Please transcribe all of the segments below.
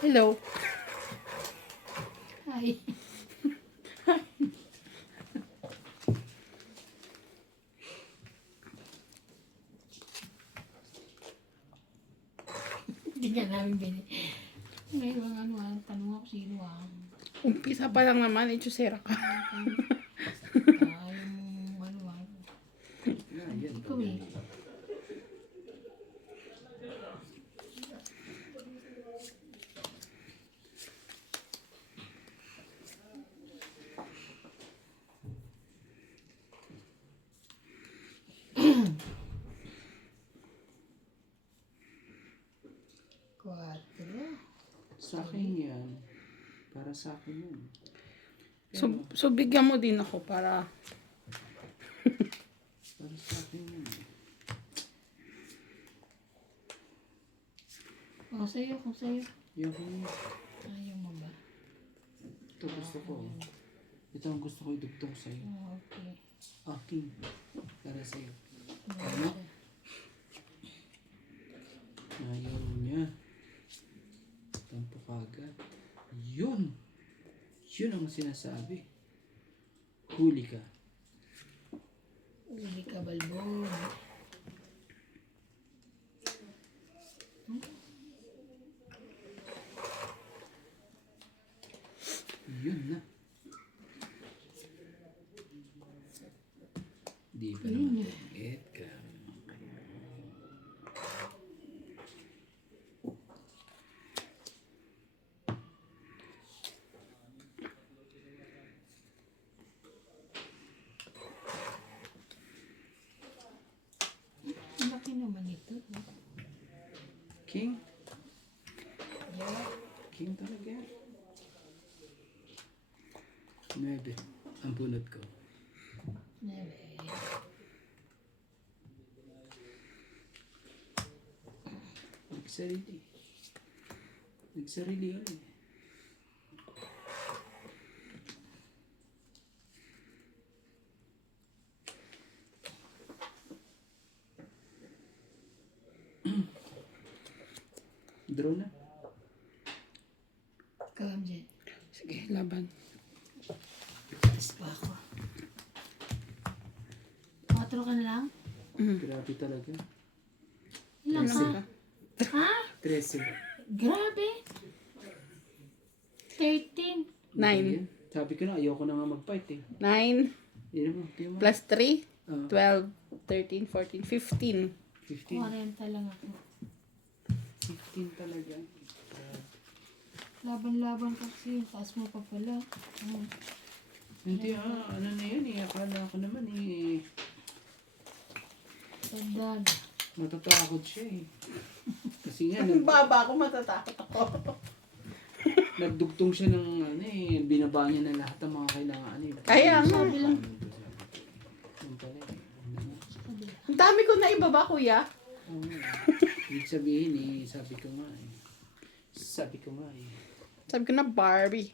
Hello. Hi. Hindi ka namin bini. Ngayon, tanong ako sino ang Umpisa pa lang naman, itusera ka. yung ikaw eh. Quatro. Sa akin yan. Para sa akin yan. So bigyan mo din ako para... Para sa akin yan. O, sa'yo, kung sa'yo. Yung kung Ayaw mo ba? ito gusto ko. Ito ang gusto ko idugtong sa'yo. Oh, okay. Akin. Para sa'yo. Ano? Ayaw niya. Tampo kagad. Yun! Yun ang sinasabi. Huli ka. Uli ka, balbon. Yun na. Di ba Yun naman na. target ka? Ang laki naman ito. King? Yeah. King talaga. 9. Ang bunot ko. Neve. Nagsarili. Nagsarili yun eh. Draw na. Come dyan. Sige, laban. Alis pa ako. 4 ka na lang? Grabe talaga. Ilan Ilan ka? Ha? 13. Grabe. 13. 9. Yan. Sabi ko na, ayoko na nga mag-fight eh. 9 Yun mo, tingnan mo. plus 3, Ah, 12, 13, 14, 15. 15. 40 lang ako. 15 talaga. Laban-laban kasi. Taas mo pa pala. Hindi ano na yun eh. Akala ko naman eh. Tandaan. Matatakot siya eh. Kasi nga, Baba ako, matatakot ako. nagdugtong siya ng ano eh. Binaba niya na lahat ng mga kailangan eh. Kaya nga. Sabi lang. Yung pala eh. Ang dami ko na ibaba, kuya. Oo nga. Ibig sabihin eh. Sabi ko nga eh. Sabi ko na Barbie.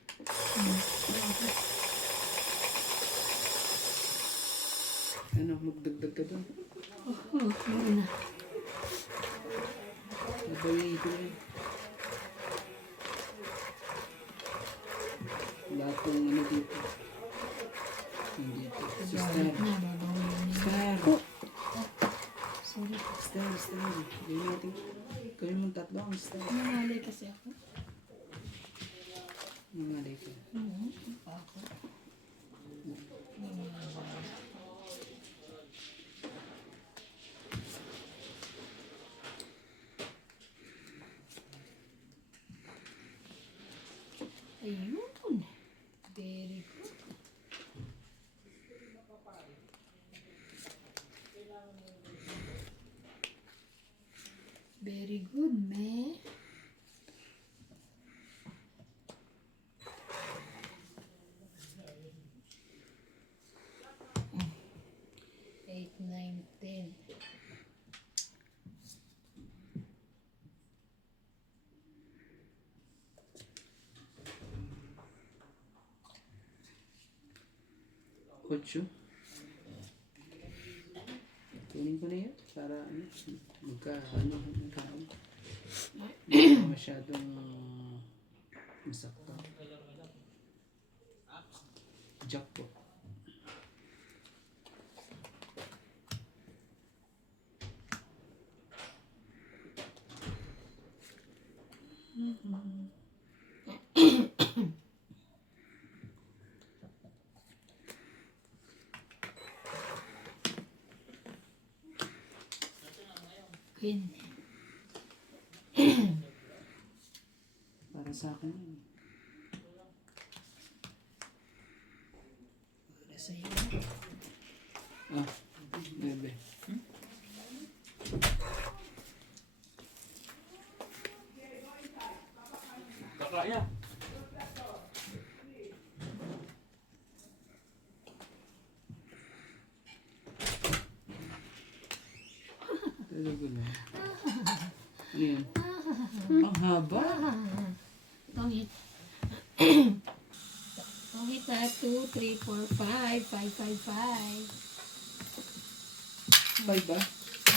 Ano, magdagdag ka doon? Oo na. Nabawiin ko rin. Lahat ng ano dito. Hindi dito. Sister. Na, babawin niya. Sister. Sorry. Sister. Gawin natin. Gawin mong tatlo ang sister. Nangalay kasi ako. Nangalay ka. Pa ako. Ayun. Very good. Very good, man. Eight, 9, 10. Kotso. Kunin ko na yan. Para hindi masyadong masakta. Jack po. Queen. Para sa akin yun. Para sa'yo. Ah, bebe. Kakaya. Talaga lang. Ano yan? Ang haba. Tongit. Tongit na 2, 3, 4, 5. 5, 5, 5. Bye ba?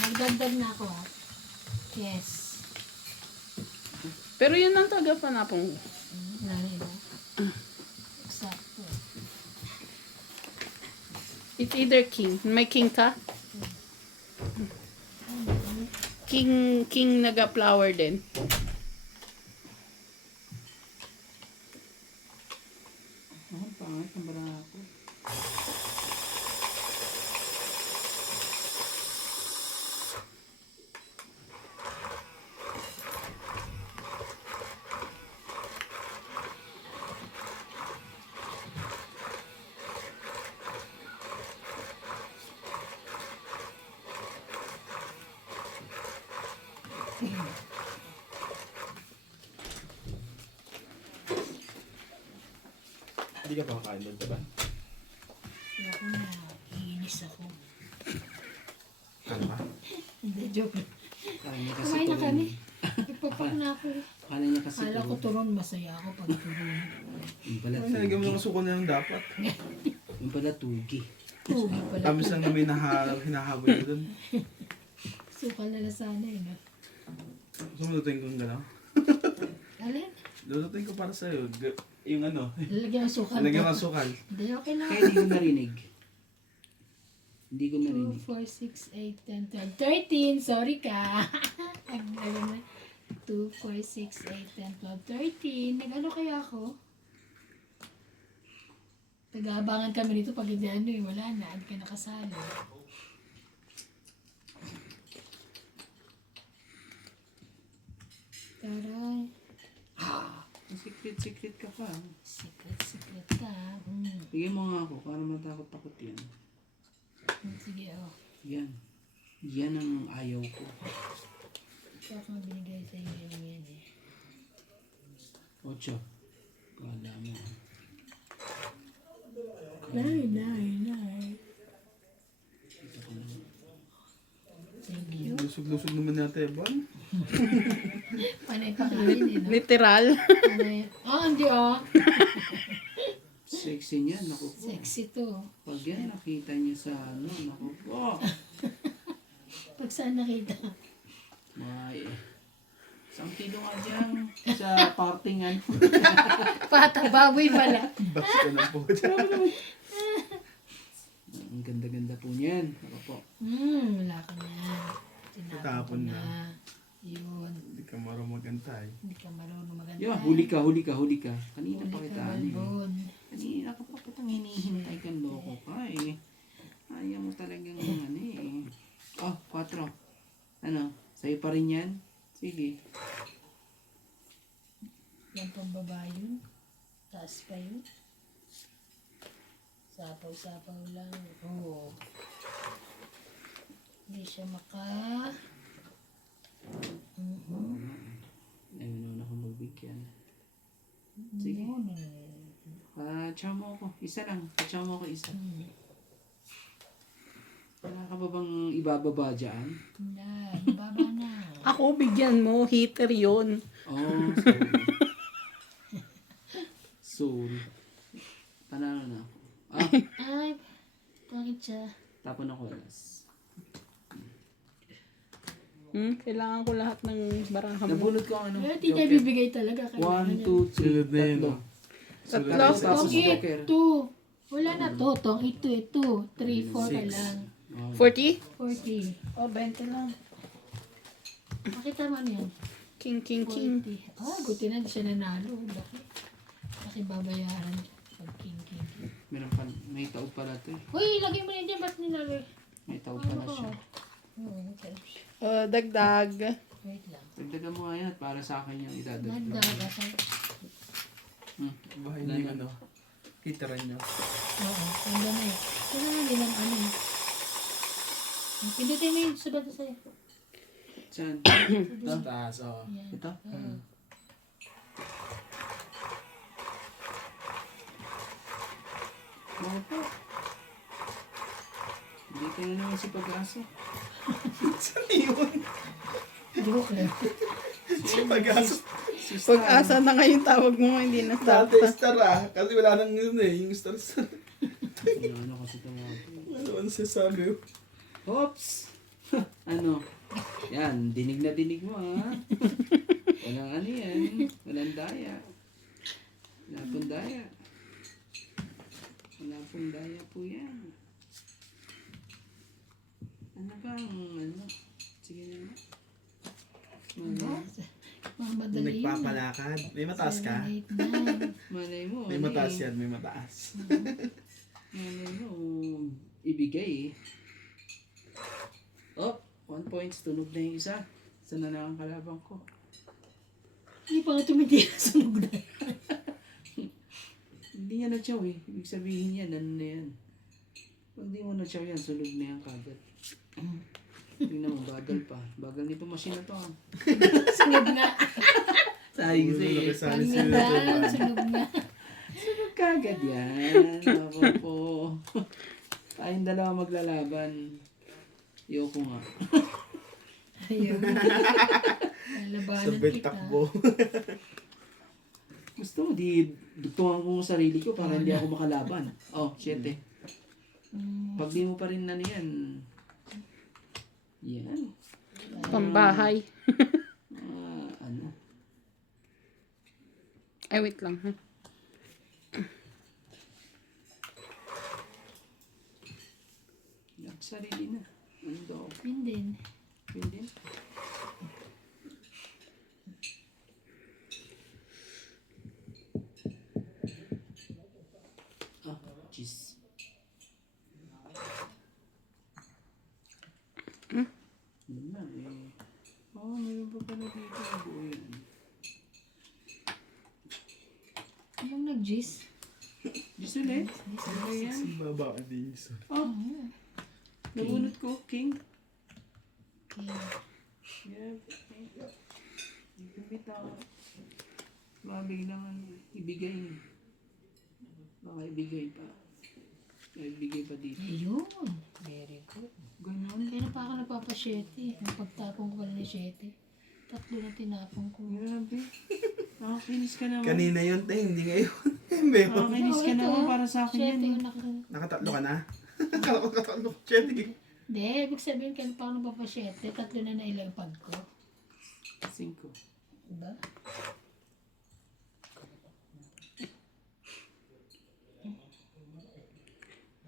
Nagdagdag na ako ha. Yes. Pero yun ang taga-panapong. Lari na. Exacto. It's either king. May king ka? King naga-flower din. Ang pangit ang bara ako. Hindi ka pa kakain doon, diba? Ako na. Iinis ako. Ano ba? Hindi, joke. Kala niya kasi Kumain na turon. kami. Ipapak na ako. Kala niya kasi Kala ko turon. turon, masaya ako pag turon. Yung pala Ay, nalagyan mo tugi. ng suko na lang dapat. Yung pala tugi. Tugi pala. Tamis lang na may hinahabol ko doon. Sukal na sana eh. No? Gusto mo lutuin kong gano'n? Alin? Lulutuin ko para sa'yo. Yung ano, Lalagyan ng sukal. lagyan ko. ng sukal. Hindi, okay lang. Kaya hindi ko narinig. Hindi ko 2, narinig. 4, 6, 8, 10, 12, 13. Sorry ka. Nag-ano na. 2, 4, 6, 8, 10, 12, 13. Nag-ano kaya ako? Nag-aabangan kami nito pag hindi ano eh. Wala na. Hindi ka nakasali. Taray. Secret ka pa. Secret ka. Bigyan mo nga ako para matakot-takot yan. Sige, oh. Yan. Yan ang ayaw ko. Ito ako binigay sa iyo yan eh. 8. Kala mo. Nay. Ito ko na. Thank you. Lusog-lusog naman natin, Bon. Panay pakain eh, no? Literal. Panay. Oh, hindi oh. Sexy niyan. Naku po. Sexy to. Pag yan nakita niyo sa ano. Naku po. Pag saan nakita? May. Isang kilo nga dyan sa partingan. Pata, baboy pala. Bas ka na po. Ang ganda-ganda po niyan. Naku po. Wala ka na. Tinapon Tatapon ko na. Yun. Hindi ka marunong magantay. Hindi ka marunong maganda. Yo, huli ka. Kanina pa kita ano eh. Balbon. Kanina ka pa kitang hinihintay kang loko ka eh. Ayaw mo talagang ano eh. Oh, 4. Ano? Sa'yo pa rin yan? Sige. Yan pang baba yun. Taas pa yun. Sapaw-sapaw lang. Oo. Hindi siya maka... Ayun na akong magbigyan. Sige. Chow mo ako. Isa lang. Chow mo ako isa. Wala ka ba bang ibababa dyan? Na, baba na. Ako, bigyan mo. Heater yun. Oh, sorry. Sorry. Panalo na ako. Ah, Ay, Pangit siya. Tapon ako alas. Kailangan ko lahat ng baraha mo. Nabunot ko ang ano. Pero hindi niya bibigay talaga. 1, 2, 3, Sunod na yun, tatlo. oh. Tatlo. Sunod na Tong yun. Joker. 2. Wala na to. Tong ito. 3, 4 ka lang. 40? 40. Oh, 20 lang. Makita mo ano yan? King, king, king. 40. Ah, buti na di siya nanalo. Laki. Laki babayaran. Pag king. Meron pa, may taob pala to eh. Uy, lagay mo na yan dyan. Ba't ninalo? May taob pala siya. Oo, okay. Dagdag. Wait lang. Dagdagan mo nga yan at para sa akin yung idadagdag. Nagdagasal. Bahay niyo yung ano. Kitaran niyo. Oo, ganda na eh. Ito na hindi lang ano. Pindutin mo yung subat na sa'yo. Saan? Sa taas, oh. Yan. Ito? Oo. Oo po. Hindi ka na naman si Pag-asa. Saan yun? Joke lang. Pag-asa. Pag-asa na ngayon tawag mo, hindi na Dati stop. star ah. Kasi wala nang yun eh. Yung star. Ano kasi ito Ano sasabi? Oops! Ano? Yan, dinig na dinig mo ha. Walang ano yan. Walang daya. Wala pong daya. Wala pong daya po yan. Ano bang ano? Sige na nga. Mamadali yun. Nagpapalakad. May mataas ka? 7, 8, 9. Malay mo. May ano mataas eh. yan, may mataas. Malay mo. Ibigay eh. Oh, 1 points. Tunog na yung isa. Isa na lang ang kalabang ko. Hindi pa nga tumiti na sunog na. Hindi yan na-chow eh. Ibig sabihin yan, ano na yan. Pag di mo na-chow yan, sunog na yan kagad. Tingnan mo, bagal pa. Bagal nito machine na to ah. Sunog na. Sayang Nakisali sila Pangitan, ito. sunog na. Sunog kagad yan. Ako po. Tayong dalawa maglalaban. Yoko nga. Ayun. Labanan Sabay kita. takbo. Gusto mo, di dugtungan ko yung sarili ko para hindi ako makalaban. Oh, 7. Pag di mo pa rin ano yan. Yan. Pambahay. Ano. Ay, wait lang, ha? Sarili na. Ano daw? Yun din. Hindi. Ah, cheese. Yun na eh. Oh, mayroon pa pala dito. Buo yan. Anong nag-gis? Cheese ulit? Ano yan? Baba ka din isa. Oh, nabunot ko. King. Okay. Yeah. Ibigay na. Mabiglang ibigay. Baka ibigay pa. Ibigay pa dito. Ayun. Very good. Ganon. Kaya pa ako napapasyete. Yung pagtapong ko pala ni Syete. 3 na tinapong ko. Grabe. Nakakainis ka naman. Kanina yun, te. Hindi ngayon. Meron. Nakakainis ka naman para sa akin yan. 7 eh. yung nakakainis. Nakatatlo ka na? Akala ko nakatatlo ko. Chet. Hindi, ibig sabihin kaya pa ako napapasyete. 3 na nailagpag ko. 5. Diba?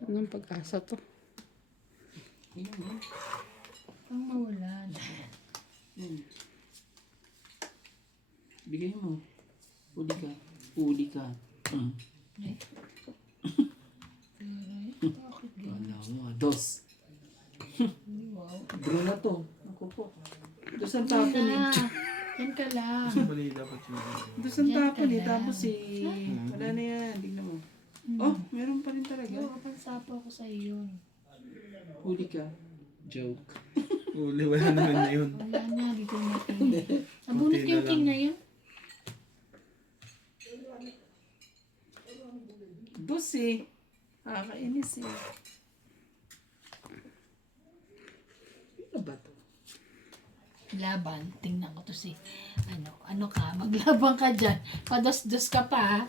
Anong pag-asa to? Ayun mo. Pang mawalan. Yan. Bigay mo. Uli ka. Uli ka. Ay. Bakit ganyan? Wala mo. 2. Wow. Draw na to. Ako po. Dos ang tapon eh. Yan ka lang. Mali dapat yun. Dos ang Diyan tapon ka eh. lang. Tapos eh. Wala na yan. Tignan mo. Oh, meron pa rin talaga. Oo, kapansapo ako sa iyo. Huli ka. Joke. Uli, wala naman na yun. Wala na, dito natin. Nabunot ko yung king na yun. Dos eh. Nakakainis eh. Ano ba to? Laban, tingnan ko to si, ano ka, maglabang ka dyan. Pados-dos ka pa, ha?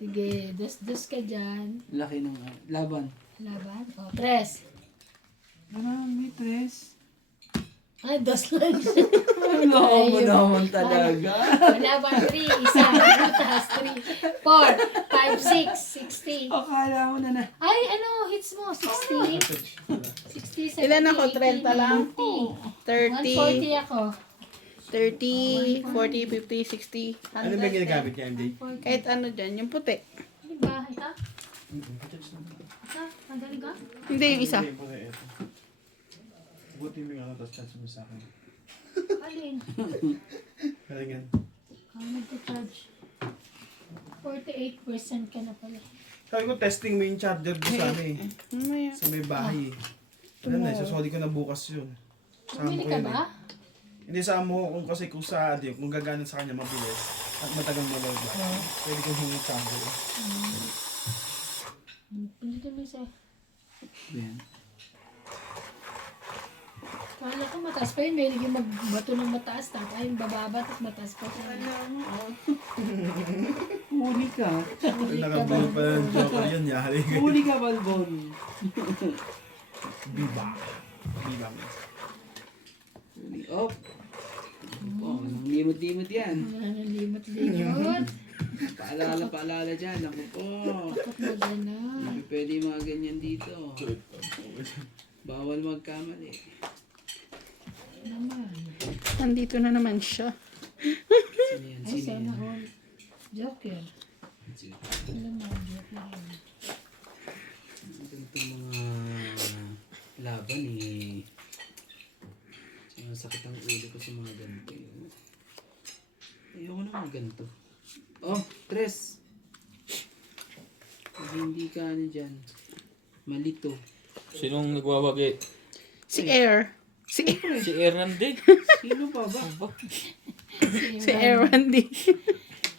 Sige, dos-dos ka dyan. Laki ng laban. Laban. O, 3. Marami, tres. Ay, 2 lang siya. Loko mo Ayun. naman talaga. Laban, 3. Isa. Butas, 3. 4, 5, 6, 60. Akala mo na. Ay, ano, hits mo? 60? 60, 70, Ilan ako? 80, 30 lang? 90. 140 30, ako. 30, 40, 50, 60, 100. Ano ba yung ginagamit niya, MJ? 140. Kahit ano dyan, yung puti. Ano ba? Ito? Ito? Madali ka? Hindi yung isa. Hindi, puti, ito. Buti mo yung ano, tapos chance mo sa akin. Alin? Kaya yan. Nagka-charge. 48% ka na pala. Sabi ko, testing mo yung charger ko sa ano eh. Mamaya. Sa may bahay. Ano na, sasoli ko na bukas yun. Sama Bumili ko ka yun ba? eh. Hindi sa mo kung kasi kung sa adik, kung gagana sa kanya mabilis at matagal malog. Pwede kong hingi charger. Pindito mo isa. Yan. Kala ko mataas pa yun. May ligyan magbato ng mataas. Tapos yung bababa tapos mataas pa siya. Huli ka. Nakabulot pa ng joker yun, yari. Huli ka, Balbon. Biba. Biba mo. Huli. Oh. Oh, anong limot-limot yan. Ano limot-limot. Paalala dyan. Ako po. Bakit mo gano'n? Hindi pwede yung mga ganyan dito. Bawal magkamali. Naman. Nandito na naman siya. Sino yan? Ay, Sino sana yan? all. Joker. Alam mo, Joker. Ganito mga laban eh. Sakit ang ulo ko sa mga ganito. Ayoko naman ganito. Oh, tres. Hindi ka ano dyan. Malito. Sinong nagwawagi? Si Air. Si Air. Si Erandi. Sino pa ba? Si Air Randy.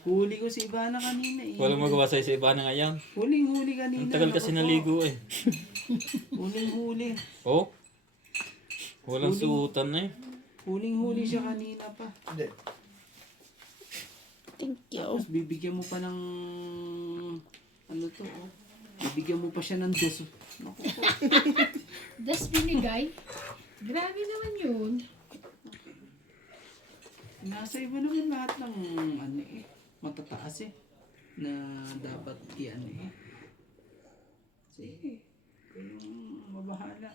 Huli ko si Ivana kanina eh. Walang magawa sa'yo sa iba na ngayon. Huling-huli kanina. Ang tagal kasi Naku po. naligo eh. Huling-huli. Oh? Walang suotan na eh. Huling-huli siya kanina pa. Hindi. Thank you. Tapos bibigyan mo pa ng ano to oh. Bibigyan mo pa siya ng dos. Naku po. Das binigay. Grabe naman yun. Nasa iba naman lahat ng ano eh. Matataas eh. Na dapat yan eh. Sige. Yung mabahala.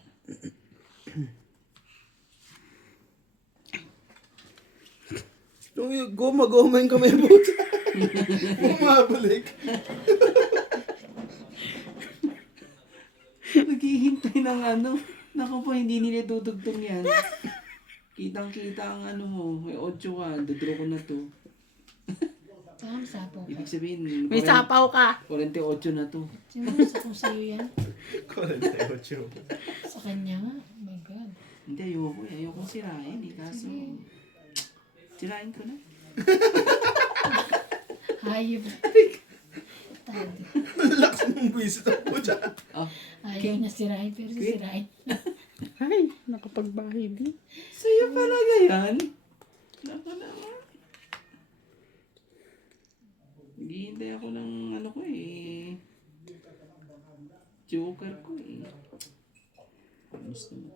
Yung goma yung kamay mo. Bumabalik. Naghihintay ng ano. Naku po, hindi nila tutugtong yan. Kitang-kita ang ano mo. May 8 ka. Dodro ko na to. Saka masapaw ka. Ibig sabihin, May sapaw ka. 48 na to. Siguro sa kung sa'yo yan. 48. Sa kanya nga. Oh my God. Hindi, ayoko eh. Ayoko sirain eh. Kaso, sirain ko na. Hayop. Tado. Lakas mong buwisit ako dyan. Oh, Ayaw na sirain pero sisirain. Ay, nakapagbahay din. sa'yo talaga yan. Naku naman. Naghihintay ako ng ano ko eh. Joker ko eh. Gusto mo.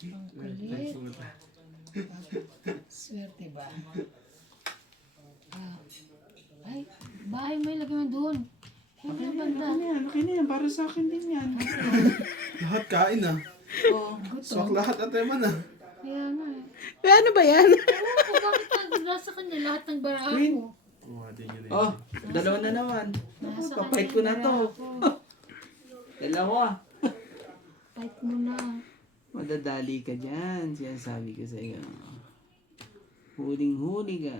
Ang kulit. Swerte ba? Ah. Ay, bahay mo ilagay mo doon. Ay, na banda. Okay na yan. Para sa akin din yan. Lahat kain ah. Oh, Swak lahat at eman ah. Kaya nga eh. Eh, ano ba yan? Oo, bakit nasa kanya lahat ng baraha mo? Din yun eh. oh, dalawa na naman. Nasa Papait kanya ko yung na to. baraha ko. Dalawa. Fight mo na. Madadali ka dyan. Sinasabi ko sa iyo. Huling-huli ka.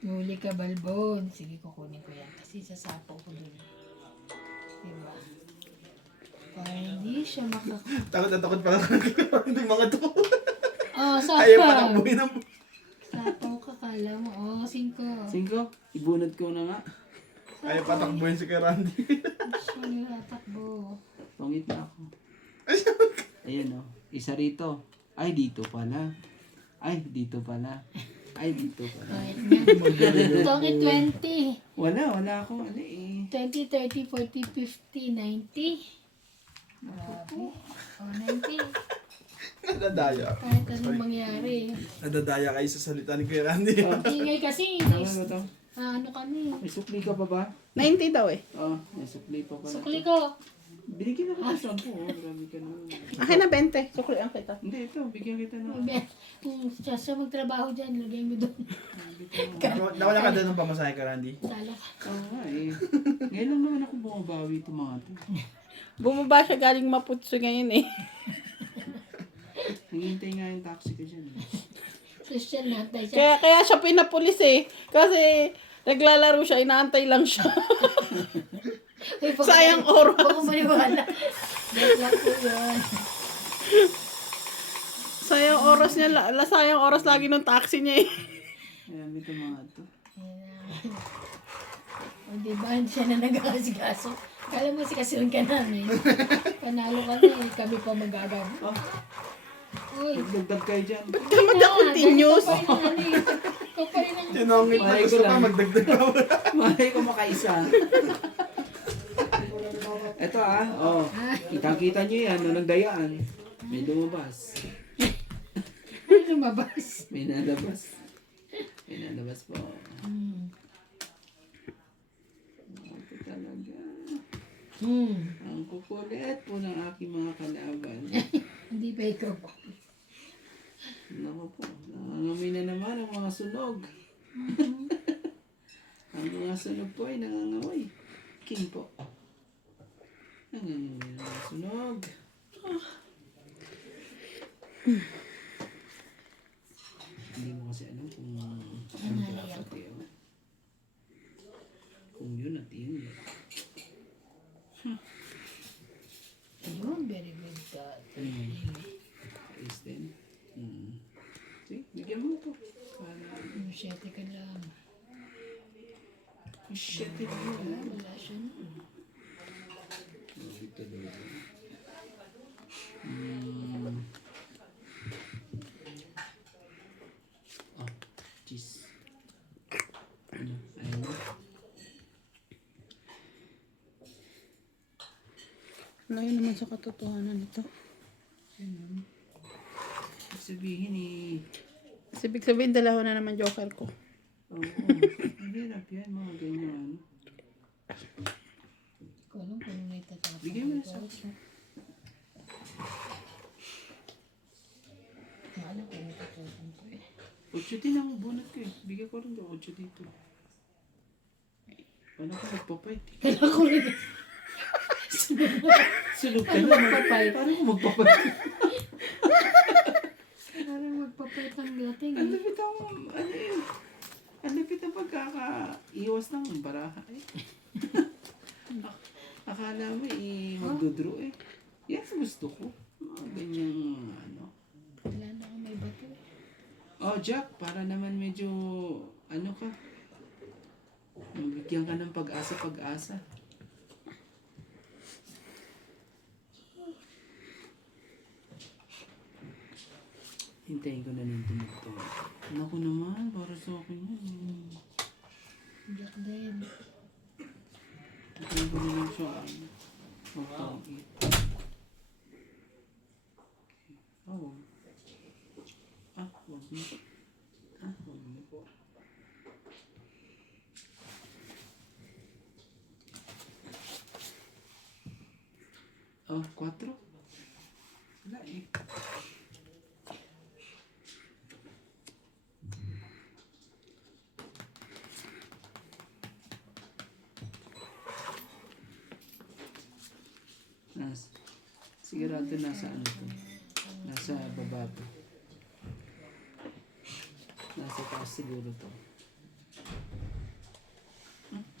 Huli ka, Balbon. Sige, kukunin ko yan. Kasi sasapaw ko dun. Diba? Para hindi siya Takot na takot pala ng mga to. Oh, Ayaw pa sapaw. takbuhin ng... Sapaw ka, kala mo. Oh, 5. 5. Ibunod ko na nga. Ayaw pa takbuhin si kay Randy. Siya yung tatakbo. Pangit na ako. Ayan o. Isa rito. Ay, dito pala. Ay, dito pala. Ay, dito pala. Kahit nga. Toki 20. Wala akong ano eh. 20, 30, 40, 50, 90. Grabe. O, 90. Nadadaya. Kahit anong mangyari. Nadadaya kayo sa salita ni Kuya Randy. Ingay kasi. Tama ba to? Ano kami. May sukli ka pa ba? 90 daw eh. Oo, may sukli pa pala. Sukli ko. Binigyan na kita 10. Grabe ka naman. Akin na 20. Suklian kita. Hindi, ito. Bigyan kita na. Kung siya magtrabaho dyan, lagay mo doon. Nawala ka doon ng pamasahe ka, Randy. Sala ka. Oo nga eh. Ngayon lang naman ako bumabawi ito mga to. Bumaba siya galing Maputso ngayon eh. Hingintay nga yung taxi ko dyan. Social natay siya. Kaya siya pinapulis eh. Kasi naglalaro siya, inaantay lang siya. Uy, Sayang oras. Baka maniwala. Dahil lang po yun. Sayang oras lagi ng taxi niya eh. Ayan, ito mga to. O diba, hindi siya na nag-aasikaso. Kala mo si kasiran ka namin. Panalo ka na eh. Kami pa magagawa. Oh, Uy. magdagdag kayo dyan. Kaya magda-continuous. Ikaw pa rin ang Tinongit na Malay ko gusto pa lang. magdagdag ka. Malay ko makaisa. Ito oh. Kitang-kita nyo yan, nung nagdayaan. May lumabas. Ay, lumabas. May nalabas. May nalabas po. Ito talaga. Ang kukulit po ng aking mga kalaban. Hindi pa ikaw pa. Naku po, nangangamoy na naman ang mga sunog. Ang mga sunog po ay nangangamoy. King po. Nangangamoy na mga sunog. Hindi mo kasi alam kung ano dapat yun. Kung yun at yun. Ayun, very good ka. Ano yun? Ayos din. See, bigyan mo po. Para, Masyete ka lang. shit, ito yun. Wala siya nun. Ito daw. Ah, cheese. Ano? Ayaw mo? Layo naman sa katotohanan nito. Ibig sabihin eh. Ibig sabihin, dalawa na naman joker ko. Oo. Ang hirap yan, mga ganyan. Ikaw alam kung ano na itatapos. Bigyan mo na sa akin. Alam ko ano itatapos ko eh. 8 din ang bunot ko eh. Bigyan ko rin daw 8 dito. Paano ko magpapight eh? Kala ko rin. Sunog ka na. Magpapight. Paano ko magpapight? Parang magpapait ang dating Ang eh. lapit ang, ano yun? Ang lapit ang pagkaka-iwas ng baraha eh. Akala mo magdudro eh. Yan ang gusto ko. Mga ganyang ano. Wala na akong may bato eh. Oh, Jack, para naman medyo, ano ka, mabigyan ka ng pag-asa. Hintayin ko na lang tumugtog. Naku naman, para sa akin yan. Jack din. Hintayin ko na lang siya. Magtawagit. Oh. Wag mo. Wag mo po. Oh, 4? Wala eh. Sigurado nasa ano to. Nasa baba to. Nasa taas siguro to.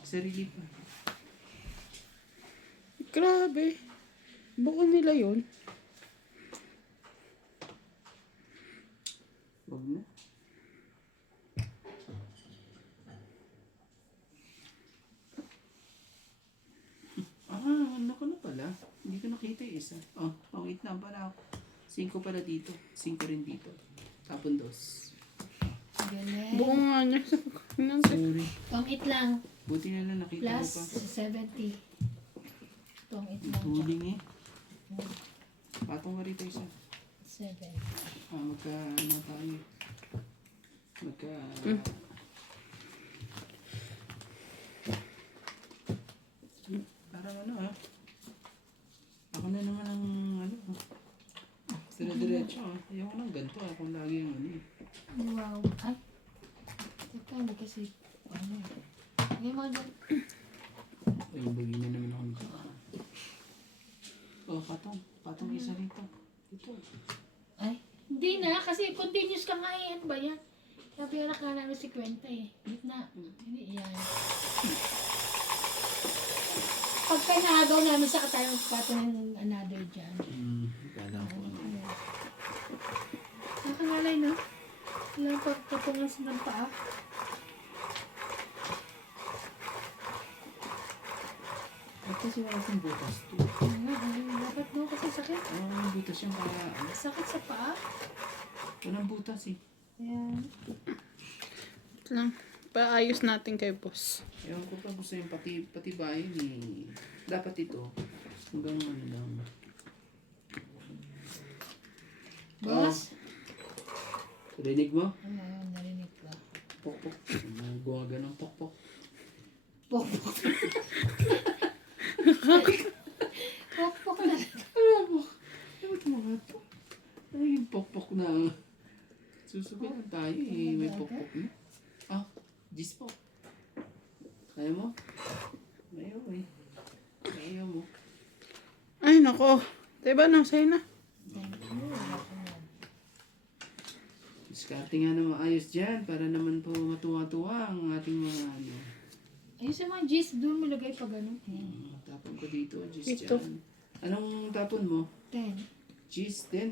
Sarili pa. Grabe. Bukol nila yun. Wag na. Ano ko na pala? Hindi ko nakita yung isa. Oh, wait na pala ako. 5 pala dito. 5 rin dito. Tapon dos. Galing. Buo nga niya. Sorry. Pang-it lang. Buti na lang nakita ko Plus pa. 70. Pang-it lang. Huling eh. Patong ka rito isa. 7. Magka, ano tayo. Magka, parang ano ako na naman ang ano dire-diretso ayoko nang ganito kung lagi yung ano Wow. Ay. Teka, hindi kasi. Ano? May mga dyan. ay bagi na naman ako nito patong isa rito ito Ay. Hindi na, kasi continuous ka nga eh. Ano ba yan? Sabi na ka namin 50 eh. Gitna. Hindi yan. Pagka naagaw namin sa katayang patong ng another dyan. kala ko ano Nakangalay no? Wala pagkatungan sa ng paa. ba't kasi wala siyang butas to Dapat daw kasi sakit. butas siyang para Sakit sa paa. walang butas eh Ayan. Lang. Paayos natin kay boss. ewan ko pa gusto yung patibayin eh dapat ito hanggang ano lang Boss? rinig mo? Narinig ko. Pokpok. Guwaga ng pokpok. Pokpok. Pokpok na. Ano mo? Ano ito mga ito? Ano yung pokpok na susubitan tayo eh. May pokpok na. Gis po. Kaya mo? Ayaw eh. Ayaw mo. Ay, nako. Diba na, sa'yo na. Diskarte nga na maayos dyan para naman po matuwa-tuwa ang ating mga ano. Ayun sa mga G's, doon mo lagay pa gano'n. Tapon ko dito, Gis Ito. dyan. Anong tapon mo? 10. Gis din.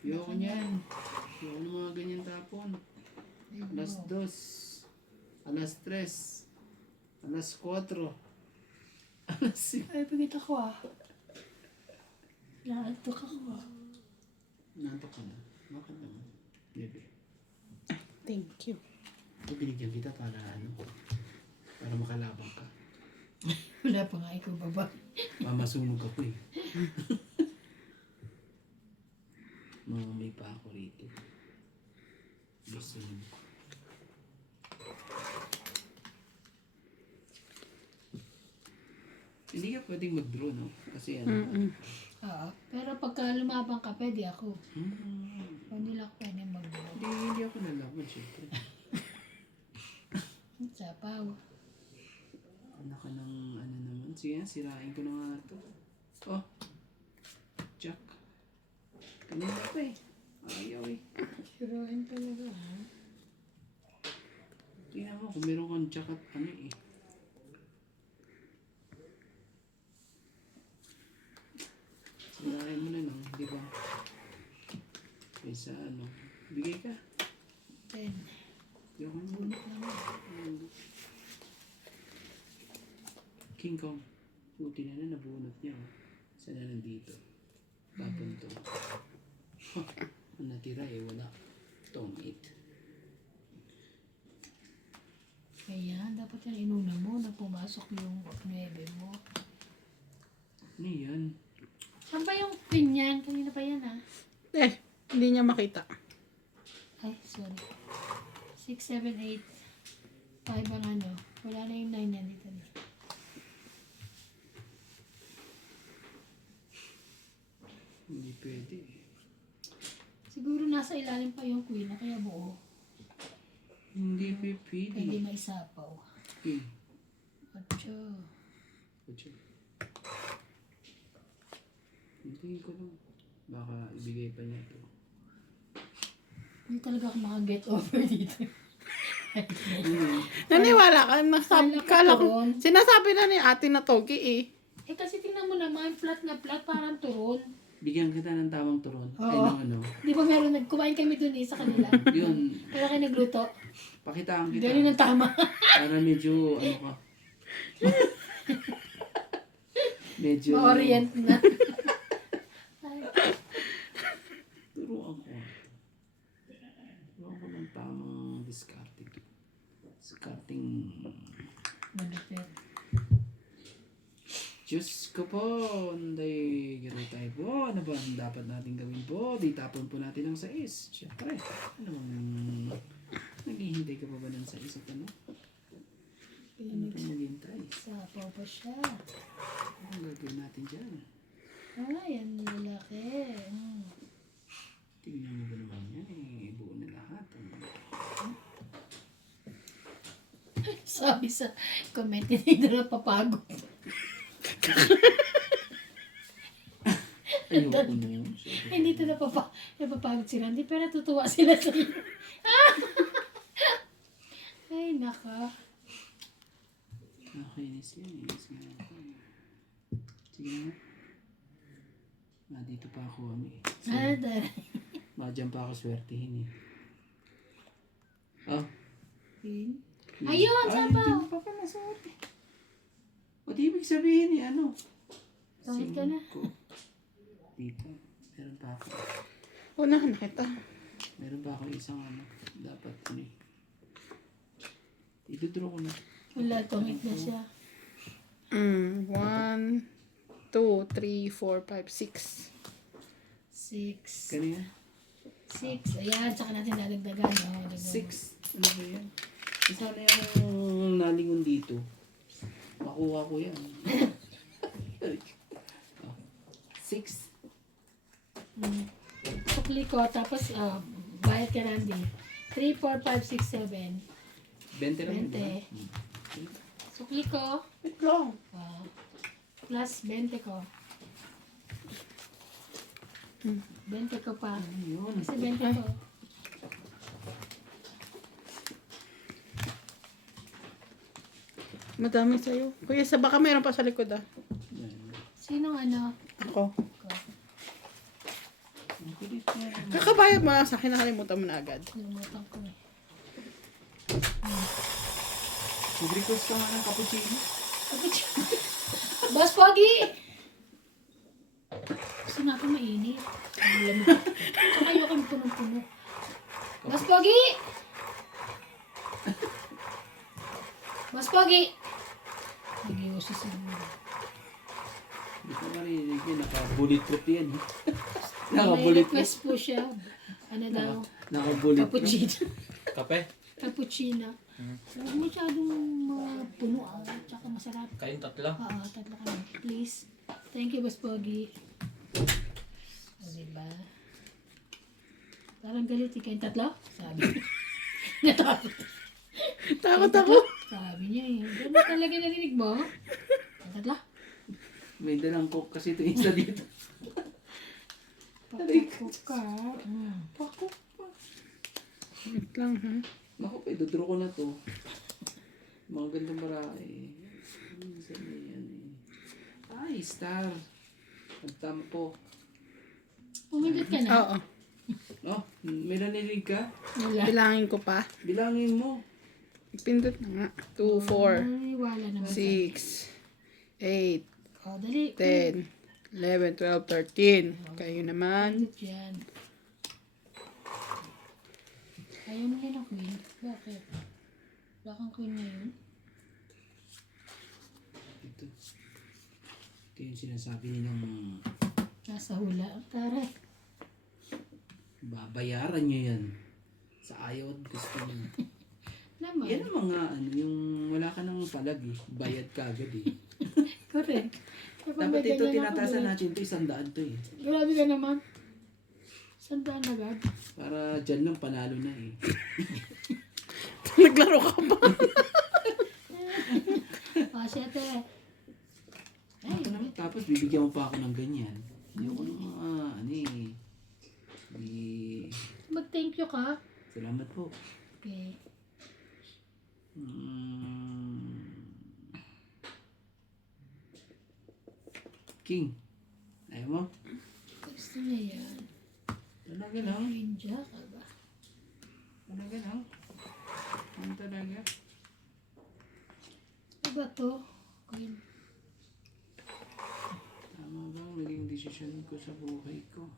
Ayoko niyan. Ayoko ng mga ganyan tapon. Alas 2. Alas 3. Alas 4. Alas 5. Ay, pagkita ko ah. Naantok ako ah. Nantok ka na. Bakit naman? Bebe. Thank you. Ito binigyan kita para ano? Para makalabang ka. Wala pa nga ikaw baba. Mamasunog ako eh. Mamamay pa ako rito. Gusto mo. Hindi ka pwedeng mag-draw, no? Kasi ano. Oo. Pero pagka lumabang ka, pwede ako. Hindi lang ako pwede Hindi ako nalaban, syempre. Sapaw. Ano ka ng ano naman? Sige, sirain ko na nga ito. Oh. Jack. Kanina pa eh. Ayaw eh. Sirain talaga ha. Tingnan mo kung meron kang jack at ano eh. Sirain mo na lang, di ba? Kaysa ano. Bigay ka. 10. Di ako muna. King Kong. Puti na nabunot niya. Oh. Saan na nandito? Tapon to. Ang natira eh, wala. Tong 8. Kaya, dapat yan inuna mo na pumasok yung 9 mo. Ano yan? Saan ba yung pin yan? Kanina pa yan ha? Eh, hindi niya makita. Ay, sorry. 6, 7, 8. 5 ang ano. Wala na yung 9 yan dito. Hindi pwede eh. Siguro nasa ilalim pa yung queen na kaya buo. Hindi Hindi pwede. maisapaw. King. Atcho. Kutso. Hintayin ko lang. Baka ibigay pa niya ito. Hindi talaga ako makaget over dito. Naniwala ka, kala ko, turon. sinasabi na ni ate na togi eh. Eh kasi tingnan mo naman, flat na flat, parang turon. Bigyan kita ng tamang turon. Ay, Oo. no, ano. Di ba meron, nagkumain kami dun eh sa kanila. Yun. Kaya kayo nagluto. Pakitaan kita. Ganun ang tama. Para medyo, ano ka. Medyo. Ma-orient na. Turuan ko. discarding. Discarding. Malupit. Diyos ko po, hindi gano'n tayo po. Ano ba ang dapat natin gawin po? Di tapon po natin ang sais. Siyempre, ano bang naghihintay ka pa ba ng sais at ano? Ano pa maghintay? Sapaw pa siya. Ano ang gagawin natin dyan? Ay, ang lalaki. Tingnan mo ba naman yan eh, buo na lahat. Sabi sa comment, hindi na napapagod. Ayoko mo. Hindi ito napapagod si Randy, pero natutuwa sila sa iyo. Ay, naka. Nakakainis yan eh. Sige nga ako. Sige nga. Dito pa ako ano eh. Dahil. Dyan pa ako swertihin eh. Ah. Ayun, sapaw. Hindi pa pala swerte. O di ibig sabihin eh ano? Pangit ka na. Ko. Dito. Meron pa ako. Unahan na kita. Meron pa ako isang ano. Dapat ano eh. Idodraw ko na. Wala, tumit na siya. 1, 2, 3, 4, 5, 6. 6. Kanina? 6. Ayan, tsaka natin dadagdagan. Oh, 6. Ano ba yan? Sana yung nalingon dito. Makuha ko yan. 6. Sukli ko, tapos bayad ka Randy. 3, 4, 5, 6, 7. 20 lang yun, 20. diba? Sukli ko. Wait lang. Plus 20 ko. 20 ko pa. Ayun. Kasi 20 ko. Madami sa'yo. Kuya, sa baka mayroon pa sa likod ah. Sinong ano? Ako. Ang kulit niya. Kakabayad mo sa akin, nakalimutan mo na agad. Kalimutan ko eh. Mag-request ka nga ng cappuccino. Boss Pogi! Gusto natin mainit. Ang lamig. Tsaka ayoko yung punong-puno. Boss Pogi! Boss Pogi! Nag-iuso sa mga. Hindi ko marinig yun. Naka-bulletproof yan. Eh. May Naka-bulletproof. request po siya. Ano daw? Naka-bulletproof. Cappuccino. Kape? Cappuccino. Huwag masyadong puno tsaka masarap. Kayong tatlo? Oo, tatlo kami. Please. Thank you, Boss Pogi. O, diba? Parang galit kayong tatlo? Sabi. Natakot. Takot ako. Sabi niya eh. Gano'n talaga narinig mo? Ang tatlo? May dalang coke kasi ito isa dito. Pakukok ka. Pakok pa. Wait lang ha. Naku, idodraw ko na to. Mga gandang marami. Saan na yan eh? Ay, star. Nagtampo. Pumindot ka na? Oo. Oh, may nanilig ka? Wala. Bilangin ko pa. Bilangin mo. Pindot na nga. 2, 4, Ay, wala naman. 6, 8, Oh, dali. 10, 11, 12, 13. Kayo naman. Pindot yan. Ayaw mo yan ang queen. Bakit? Wala kang queen ngayon? Ito. Ito yung sinasabi nilang Nasa hula. Taray. babayaran nyo yan. Sa ayaw at gusto nyo. Naman. Yan ang mga ano, yung wala ka nang palag eh. Bayad ka agad eh. Correct. Kapag Dapat may ito ganyan ako, tinatasan diba? natin ito, 100 to eh. Grabe ka naman. Sandaan agad. Para dyan lang panalo na eh. Naglaro ka pa. Siyete. Ito naman, tapos bibigyan mo pa ako ng ganyan. Hindi ko ng mga ano eh. Mag-thank you ka. Salamat po. Okay. King. Ayaw mo? Gusto niya yan. Talaga lang. Queen Jack, ba? Talaga lang. Ano talaga? Ano ba to? Queen. Tama ba ang naging desisyon ko sa buhay ko?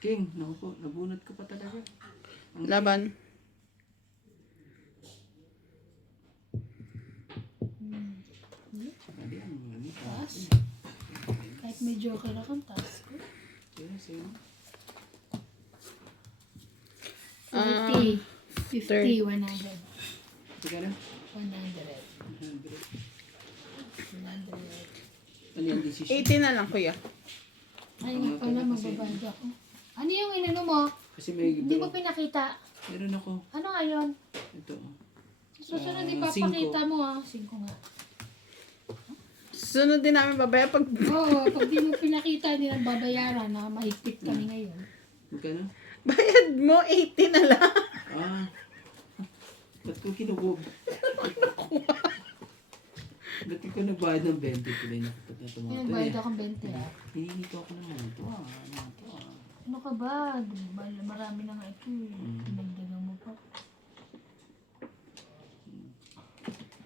King, naku po, nabunot ko pa talaga. Laban. May joker akong task ko. Kaya sa'yo. 40, 50, 100. Teka na. 100. 100. Ano yung decision? 80 na lang, kuya. Ay, nga pala, magbabayad ako. Ano yung inano mo? Kasi may Hindi mo pinakita. meron ako. Ano ngayon? Ito. Susunod, 5. ipapakita mo ha. 5 nga. Sunod din namin babaya pag... Oo, pag di mo pinakita, hindi nang babayaran na mahigpit kami ngayon. Magkano? Bayad mo, 80 na lang. Ah. Ba't ko kinubog? Ba't ko nagbayad ng 20 tuloy na kapag na Kaya tumato nagbayad akong 20 ha. Hihingi ko naman ito ah. Ano ito ah. Ano ka ba? Marami na nga ito eh. Pinagdagan mo pa.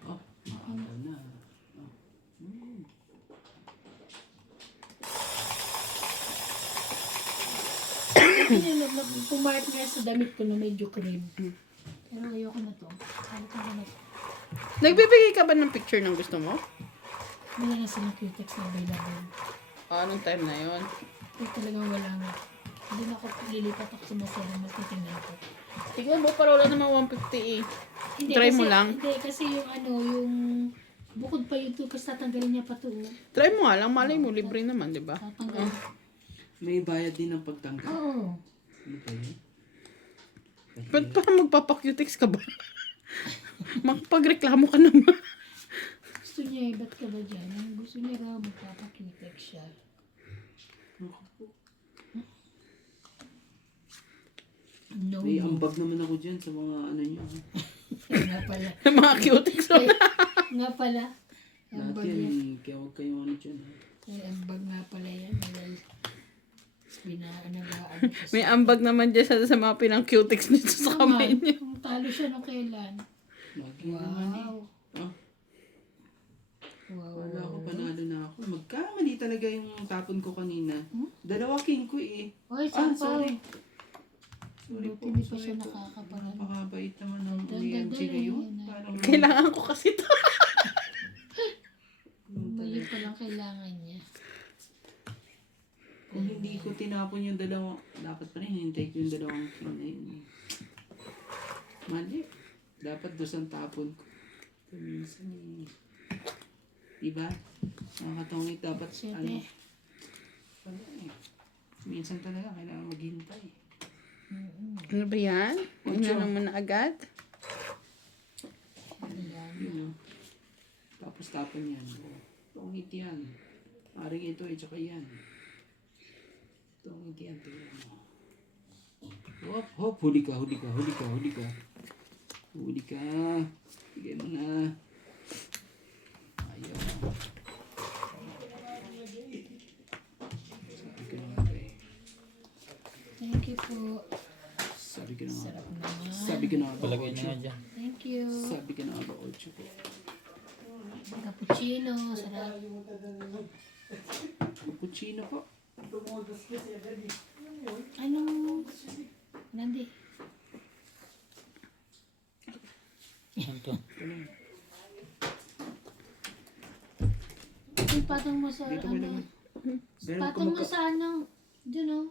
Oh, maaga na. Oh. Pumayat nga sa damit ko na medyo cream. Pero ayoko na to. Sabi ko na to. Nagbibigay ka ba ng picture ng gusto mo? Wala na silang cutex na available. Anong time na yon? Pero talagang wala nga. Hindi na ako lilipat ako sa masaya na matitingnan ko. Tignan mo, para wala naman 150 eh. Hindi, Try mo kasi- lang. Hindi, kasi yung ano, yung bukod pa yung to, kasi tatanggalin niya pa to. Try mo nga lang, malay mo, libre naman, di ba? Tatanggalin. May bayad din ng pagtanggal. Oo. Ano ba yun? Ba't parang magpapacutex ka ba? Magpagreklamo ka naman. Gusto niya, ba't ka ba dyan? Ang gusto niya raw, magpapacutex siya. No, May no. ambag naman ako dyan sa mga ano nyo. Nga pala. Mga cutex mo na. Nga pala. Lahat Ambag yan yan. eh. Kaya huwag kayong ano dyan. Ha? Ay, ambag nga pala yan. Dahil pinanagaan ko May ambag naman dyan sa mga pinang-cutex nito sa kamay niya. Kung talo siya nung kailan. Lagi naman eh. Wow. Ah, Wow. wala ako, panalo na ako. Magkamali talaga yung tapon ko kanina. Dalawa king ko eh. Oy, Ah, saan pa? sorry. Sorry Buti po, hindi pa sorry siya po. nakakaparaan. Napakabait naman ng Dagdagan UMG eh, ngayon. yun ah. Parang Kailangan ko kasi ito. Mali pa lang kailangan niya. kung hindi ko tinapon yung dalawang, dapat pa rin hinintay ko yung dalawang king na yun eh. Mali. Dapat dos ang tapon ko. Minsan eh. Diba? Nakakatungit dapat Siyete. ano. Wala eh. Minsan talaga kailangan maghintay. Ano ba yan? Inanong mo na agad? Yun, oh. Tapos tapon yan. Oh. Tungit yan. Maring ito eh, tsaka yan. Tungit yan. Tingnan mo. Hop, hop. Huli ka, huli ka, huli ka, huli ka. Huli ka. Bigay mo na. Ayaw. Sabi ko na nga eh. Thank you po. Sabi ko na nga. Sarap naman. Sabi ko na nga ba, Palagay niyo Ocho? nga dyan. Thank you. Sabi ko na nga ba, Ocho po? Cappuccino. Sarap. Cappuccino po. Anong... Nandi. Ano to? Patong mo sa Dito ka ano. naman. Meron Patong mo kumaka- sa ano. Diyan oh.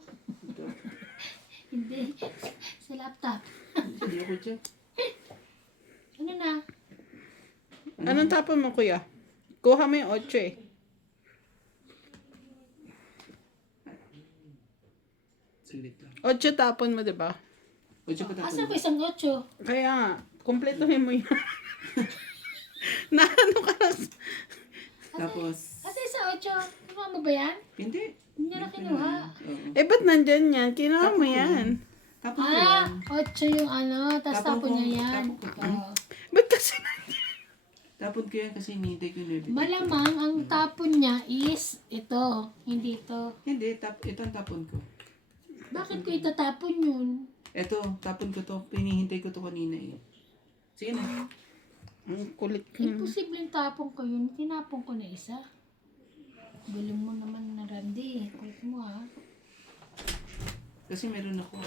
Hindi. Sa laptop. Hindi ako dyan. Ano na? Anong tapon mo, kuya? Kuha mo yung 8 eh. Saglit lang. 8 tapon mo, di ba? Ocho pa tapos. Asa ko isang 8? Kaya nga, kumpletuhin mo yan. Na ano ka na? Tapos, Asa isang 8? Kinuha mo ba yan? hindi. Hindi na kinuha. Oo. Eh, ba't nandyan yan? Kinuha mo yan. Tapos ko Ah, yan. 8 yung ano. Tapos Tapon tapon ko- niya yan. tapon ko. Oo. Ba't kasi Tapon ko yan kasi hinihintay ko yung evidence. Malamang ang tapon niya is ito. Hindi ito. Hindi, ito ang tapon ko. Bakit ko itatapon yun? Ito, tapon ko to. Pinihintay ko to kanina eh. Sige na. Ang kulit niya. Imposibleng tapon ko yun. Tinapon ko na isa. Galing mo naman na Randy. Kulit mo ha. Kasi meron ako.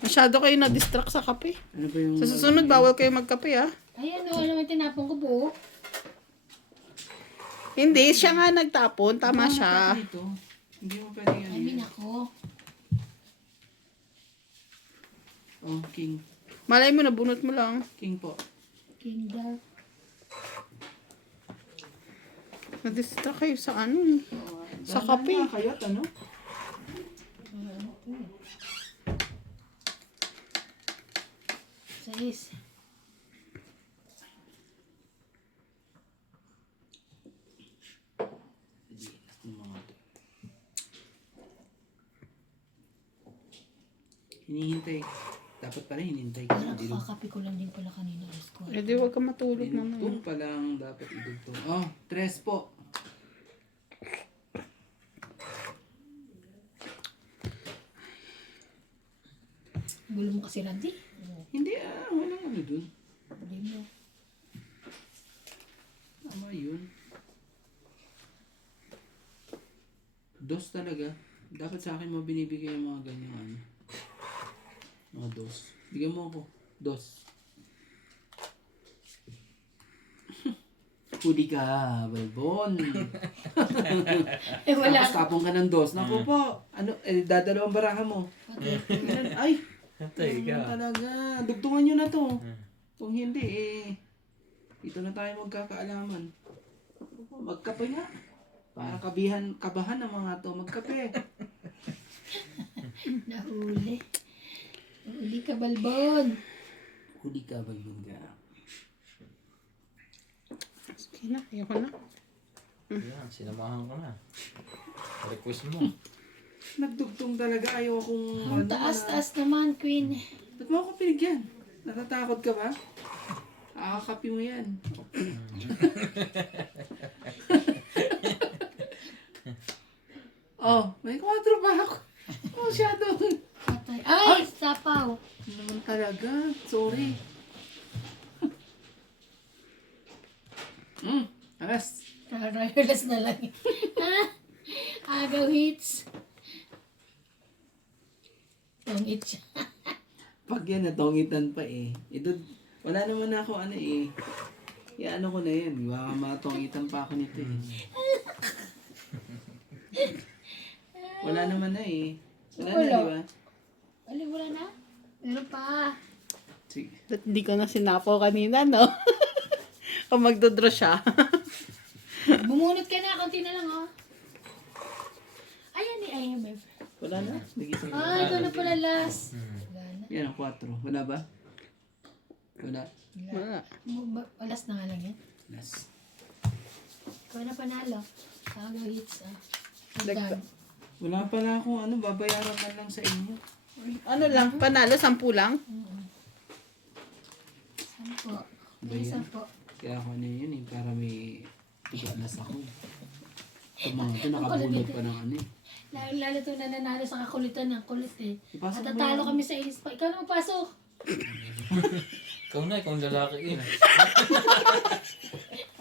Masyado kayo na-distract sa kape. Ano ba yung... Sa susunod, bawal kayo magkape, ah. Ayan o. Alam mo tinapon ko buo. Hindi, siya nga nagtapon. Tama Ano siya. natapon ito? Hindi mo pwede yan. I mean ako. Oh, king. Malay mo, nabunot mo lang. King po. King daw. Nadistract kayo sa ano eh. Sa kape. Kayot, ano? Sais. Yung mga to. Hinihintay. Dapat pala hinihintay ka. Parang Hindi kakakapi ko lang din pala kanina. Alas ko. Eh di huwag ka matulog mamaya. Dinugtong pa lang dapat idugtong. Oh, 3 po. Gulo mo kasi Randy. Hindi walang ano dun. Hindi mo. Tama yun. Dos talaga. Dapat sa akin mo binibigay yung mga ganyang ano. Mga dos. Bigyan mo ako. Dos. Huli ka, Balbon. Eh wala. Tapos tapong ka ng dos. Naku po. Ano, dadalawang baraha mo. Ay! Hantay Ano ka. talaga. Dugtungan nyo na to. Kung hindi, dito na tayo magkakaalaman. Magkape nga. Para kabahan ng mga to. Magkape. Nahuli. Nahuli ka, Balbon. Huli ka, Balbon ka. Sige na, ayoko na. Yan, sinamahan ko na. Request mo. Nagdugtong talaga. Ayaw akong... Ang taas-taas naman, Queen. Ba't mo ako pinigyan? Natatakot ka ba? Akakapi mo yan. Oh, may 4 pa ako. Oh, shadow. Patay. Ay! Sapaw. Ano naman talaga? Sorry. Alas. Rarayos na lang. Agaw hits. Tongit siya. Pag yan, natongitan pa eh. Ito, wala naman ako ano eh. Ano ko na yan. Baka matongitan pa ako nito eh. Wala naman na eh. Wala na, di ba? Ali, wala na? Meron pa. Sige. Ba't hindi ko na sinapaw kanina, no? O magdodraw siya. Bumunot ka na. Konti na lang, oh. Ayan eh. Ayan, may... Wala na? Nag-isip na. Ah, ito na pala last. Wala na. Yan ang 4. Wala ba? Wala. Wala. Last na nga lang yan. Last. Ikaw na panalo. Agaw hits, ah. Dagdag. Done. Wala pala akong ano, babayaran man lang sa inyo. Ano lang, panalo, 10 lang. Sampo. Ba May yan? sampo. Kaya ako ano yun eh, para may tiganas ako. Ito mga ito, nakabunod pa ng ano eh. Lalo to na nanalo sa kakulitan ng kulit eh. Ipasok mo Matatalo yan. kami sa inis pa. Ikaw na magpasok. Ikaw na, ikaw ang lalaki eh.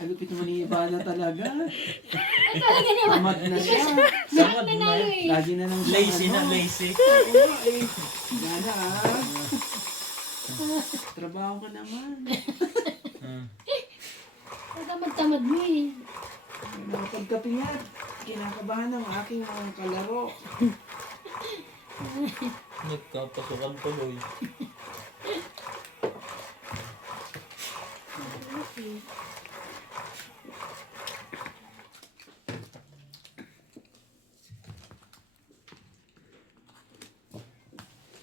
Alupit mo ni Ivana talaga. Ay, talaga naman. Tamad na siya. Samad na. Nanalo eh. Lagi na lang siya. Lazy na, ano. lazy. Oo, eh. Gana Trabaho ka naman. Tamad-tamad mo eh. Nakapagkapi nga. Kinakabahan ng aking mga kalaro. Nagkapasukan tuloy.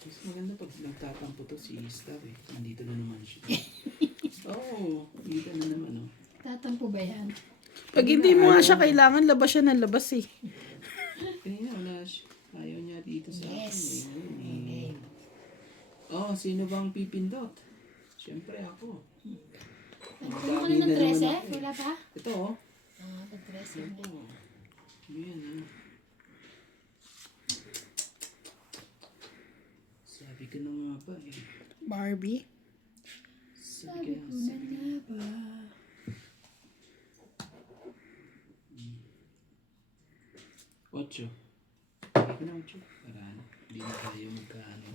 Mas maganda pag nagtatampo to si Star eh. Nandito na naman siya. Oo, dito na naman oh. Tatampo ba yan? Pag hindi mo nga siya kailangan, labas siya ng labas eh. Kanina wala siya. Ayaw niya dito sa Yes. akin eh. Oh, sino bang pipindot? Siyempre ako. Nagpunta ka na ng 13? Wala pa? Ito oh. Ah, pag-13. Ito. Yan ah. Sabi ko na nga ba eh. Barbie. Sabi ko na ba? Ocho. Sabi ko na 8. Para ano, hindi na tayo magkaano.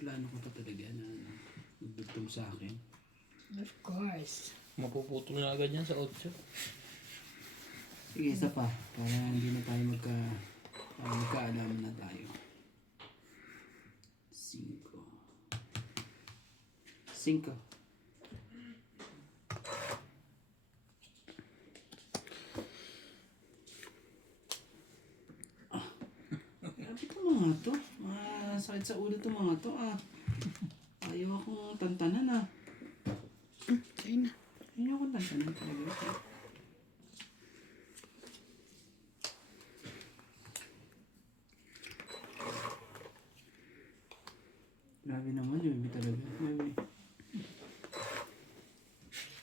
plano ko pa talaga na magdugtong sa akin. Of course. Mapuputol na agad yan sa 8. Sige, isa pa. Para hindi na tayo magkaalaman na tayo. 5. Grabe ko mga to. Sakit sa ulo to mga to Ayaw akong tantanan Ayun na. Ayaw akong tantanan talaga. Grabe naman yun talaga. Grabe.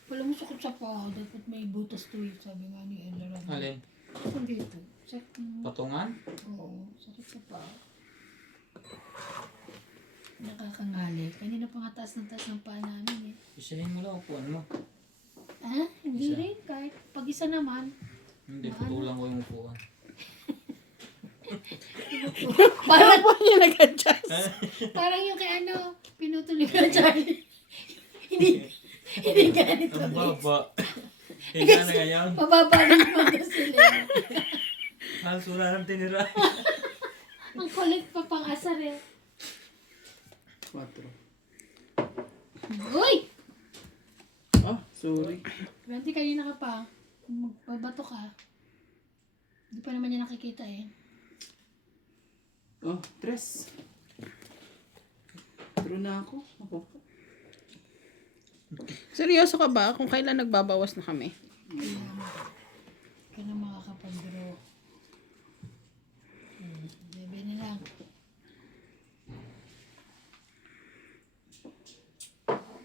Wala mo sakit sa paa. Dapat may butas to eh. Sabi nga ni Ella Ram. Alin? Sakit dito. Sakit. Patungan? Oo. Sakit sa paa. Nakakangali. Kanina pa nga taas ng paa namin eh. Isahin mo lang upuan mo. Hindi Isa. rin. Kahit pag isa naman. Hindi, putulan ko yung upuan. Parang po niya nag-adjust. Parang yung kay pinutol yung Charlie. Hindi ganito. Ang baba. Kaya na ngayon. Mababa ng mga sila. Halos wala nang tinira. Ang kulit pa pang asar eh. 4. Uy! Sorry. Ganti kanina ka pa. Kung magbabato ka. Hindi pa naman niya nakikita eh. 3. True na ako. Seryoso ka ba kung kailan nagbabawas na kami? Kaya na makakapag-draw. Bebe na lang.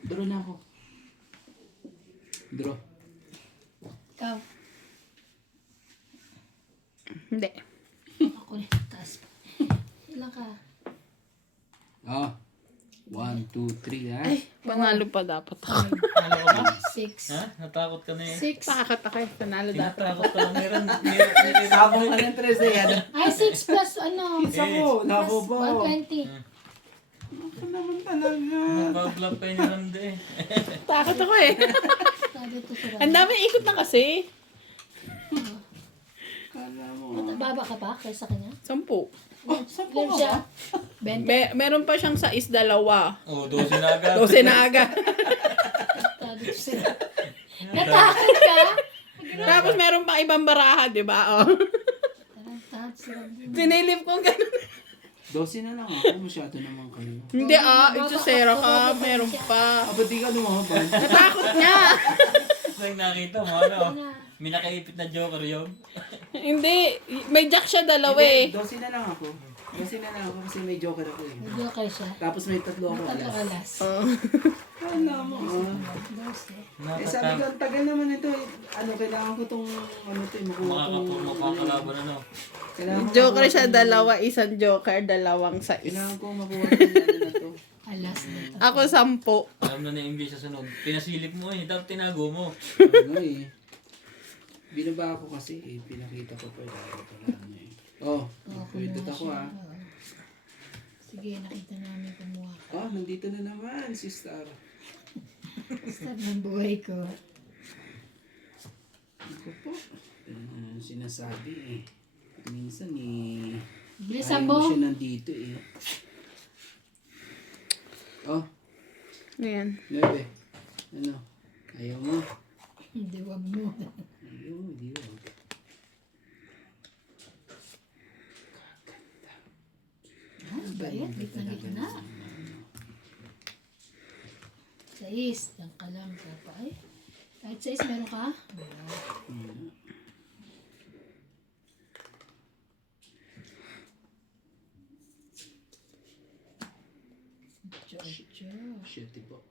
Draw na ako. Draw. Ikaw. Hindi. Ako rin. Taas pa. Ilan ka? 1, 2, 3 Ay, panalo pa dapat ako. Ano ka ba? 6. Ha? Natakot ka na eh. 6. Takot-takot. Panalo dapat. Tinatakot ka na. Meron. Sabong ka ng 3 yan. Ay, 6 plus Isa ko. Nako plus po. 120. Ako naman talaga. Nagbablog pa yung rande eh. Takot ako eh. Sabi to sila. Ang dami ikot na kasi. Kala mo. Baba ka pa kaysa kanya? 10. Ilan siya? 20. Meron pa siyang 6, 2. Oo, 12 na agad. 12 na agad. Sabi to sila. Natakot ka? Tapos meron pa ibang baraha, di ba? Oh. Tarantad sila. Sinilip ko ganun. 12 na lang ako. Masyado naman kayo. Hindi ito zero ka. Meron pa. Ba't di ka lumaban? Natakot niya. Nang nakita mo, ano? May nakaipit na joker yun. Hindi. May jack siya dalawa eh. 12 na lang ako. 12 na lang ako kasi may joker ako eh. Medyo kayo siya. Tapos may 3 ako Tatlo alas. alas. Kala mo. 12. Sabi ko, ang tagal naman ito eh. Kailangan ko tong, makuha tong, Makakalaban ano. kailangan ko Joker makuha siya tong- dalawa. Isang joker, dalawang size. Kailangan ko makuha tong, na to. Alas nito. Ako 10. Alam na na MB sa sunod. Pinasilip mo eh. Dapat tinago mo. Binaba ako kasi eh. Pinakita ko pa Oh, pwede ako Oo. Sige, nakita namin kumuha ka. Nandito na naman si Star. Start ng buhay ko. Ako po. Sinasabi eh. Minsan eh. Bilisan ayaw mo. siya nandito eh. Ayan. 9. Ano? Ayaw mo? Hindi, wag mo. Ayaw mo, di wag. Ano ba yan? Gitna. 6. Yan ka lang. Ay. Kahit 6 meron ka? Wala. Jojo. Shit po.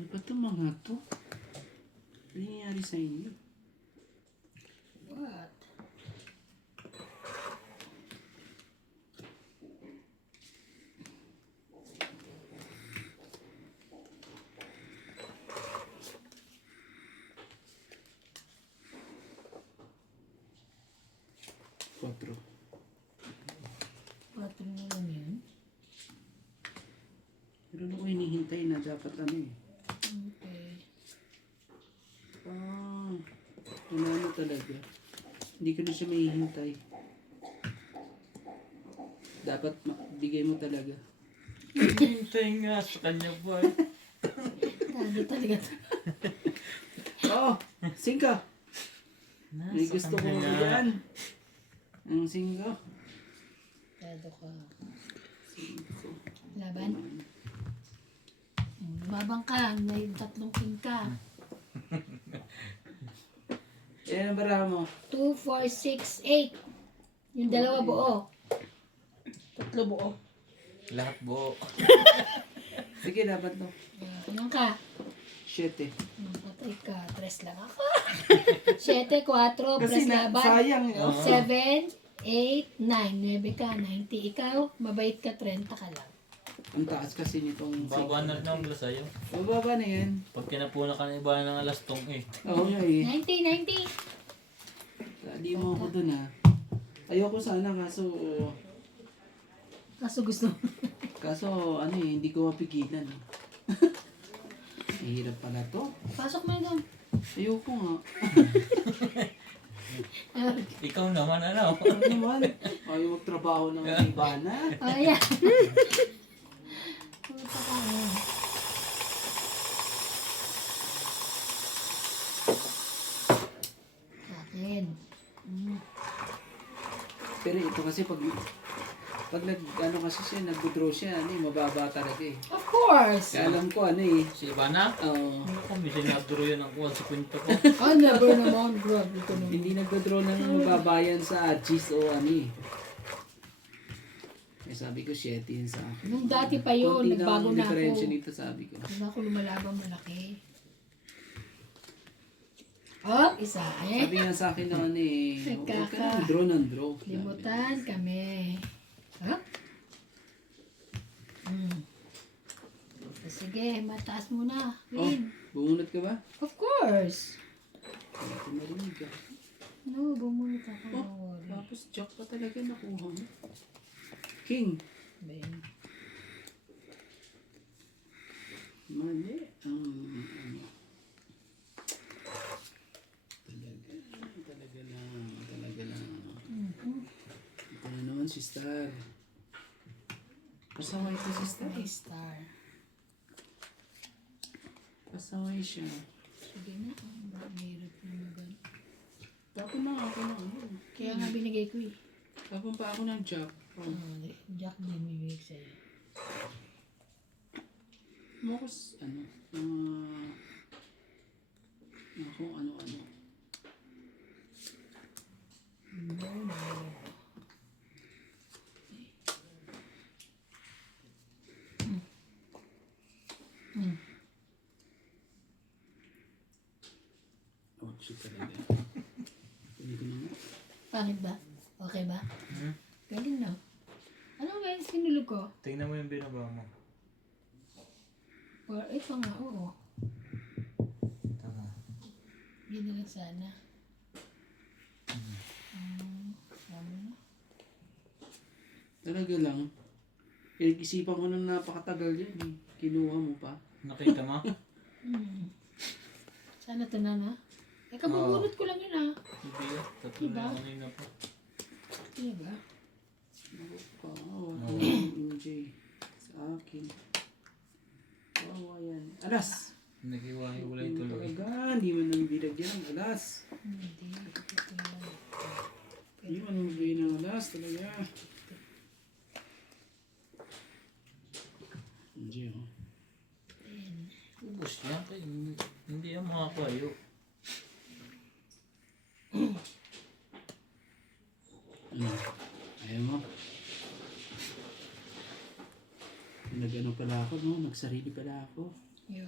Ano ba ito mga to? Ano nangyayari sa inyo? What? 4. 4 na lang yun. Meron ako hinihintay na dapat ano eh. Okay. Ano talaga. Hindi ko na siya mahihintay. Dapat bigay mo talaga. Hintay nga sa kanya boy. Tado talaga to. Oo! Singka! May Nasa gusto ko kanya nga. yan. Ang singka. Tado ka. Singko. Laban. Lumabang ka. May 3 king ka. Yan ang bara mo. 2, 4, 6, 8. Yung dalawa buo. 3 buo. Lahat buo. Sige, dapat no. Anong ka? 7. Patay ka. 3 lang ako. 7, 4, Kasi plus na, laban. sayang eh. Oh. 7, 8, 9. 9 ka, 90. Ikaw, mabait ka, 30 ka lang. Ang taas kasi nitong Baba na rin ang bala sa'yo. Mababa na yan. Pag kinapuna ka na iba ng alas tong eh. Oo nga eh. 90, 90. Dali mo ako dun ha. Ayoko sana kaso Kaso gusto. ano eh, hindi ko mapigilan. Mahirap pala to. Pasok mo doon. Ayoko nga. Ikaw naman ano. Ano naman? Ayaw magtrabaho ng iba na. Ayan. Puta ka nga. Akin. Pero ito kasi pag ano kasi siya, nag-withdraw siya, ano eh, mababa talaga eh. Of course. Kaya alam ko ano eh. Si Ivana? Oo. Ano kung may sinaduro yan ang kuwan sa kwento ko. Oh, never naman. Grabe ko naman. Hindi nag-withdraw ng mababayan sa cheese o ano eh. Eh sabi ko 7 yun sa akin. Nung dati pa yun, Konti nagbago ang na ako. diferensya nito sabi ko. Hindi na ako lumalabang malaki. Oh, isa. Sabi nga sa akin naman eh, huwag ka na draw ng draw. Sabi. Limutan kami. Ha? Sige, mataas muna. Oh, Win. bumunot ka ba? Of course. Hindi ko narinig ah. No, bumunot ako. Oh, No worry. tapos jack pa talaga nakuha mo. King. Ben. Mali. Ano. Talaga lang. Ito na naman si Star. Pasaway ko si Star. My star. Pasaway siya. Sige na. Ang hirap na magan. Tapon na ako na ano. Kaya nga binigay ko eh. Tapon pa ako ng jack. Oh. Jack din bibigay sa'yo. Mokos, ano, ako, ano. Oh, shit talaga. Pwede ko na nga. Pangit ba? Okay ba? Hmm? Galing na. Ano ba yung sinulog ko? Tingnan mo yung binaba mo. Or, ito nga, oo. Tama. Yun na lang sana. Tama na. Talaga lang. Pinag-isipan ko na napakatagal yan eh. Kinuha mo pa. Nakita mo? Sana ito na na. Eh, kabubunot ko lang yun ah. Hindi ah. Tatlo Diba? na kanina pa. Iya ba? Kawawa yung MJ sa akin. Kawawa yan. Alas! Nag-iwahiwalay tuloy. Talaga, hindi man nang binagyan ng alas. Hindi. Ito yan. Hindi man nang binagyan ng alas talaga. MJ oh. Ubus niya. Kaya hindi yan makakayo. Ano? Ayaw mo? Nag-ano pala ako, no? Nagsarili pala ako. Yo.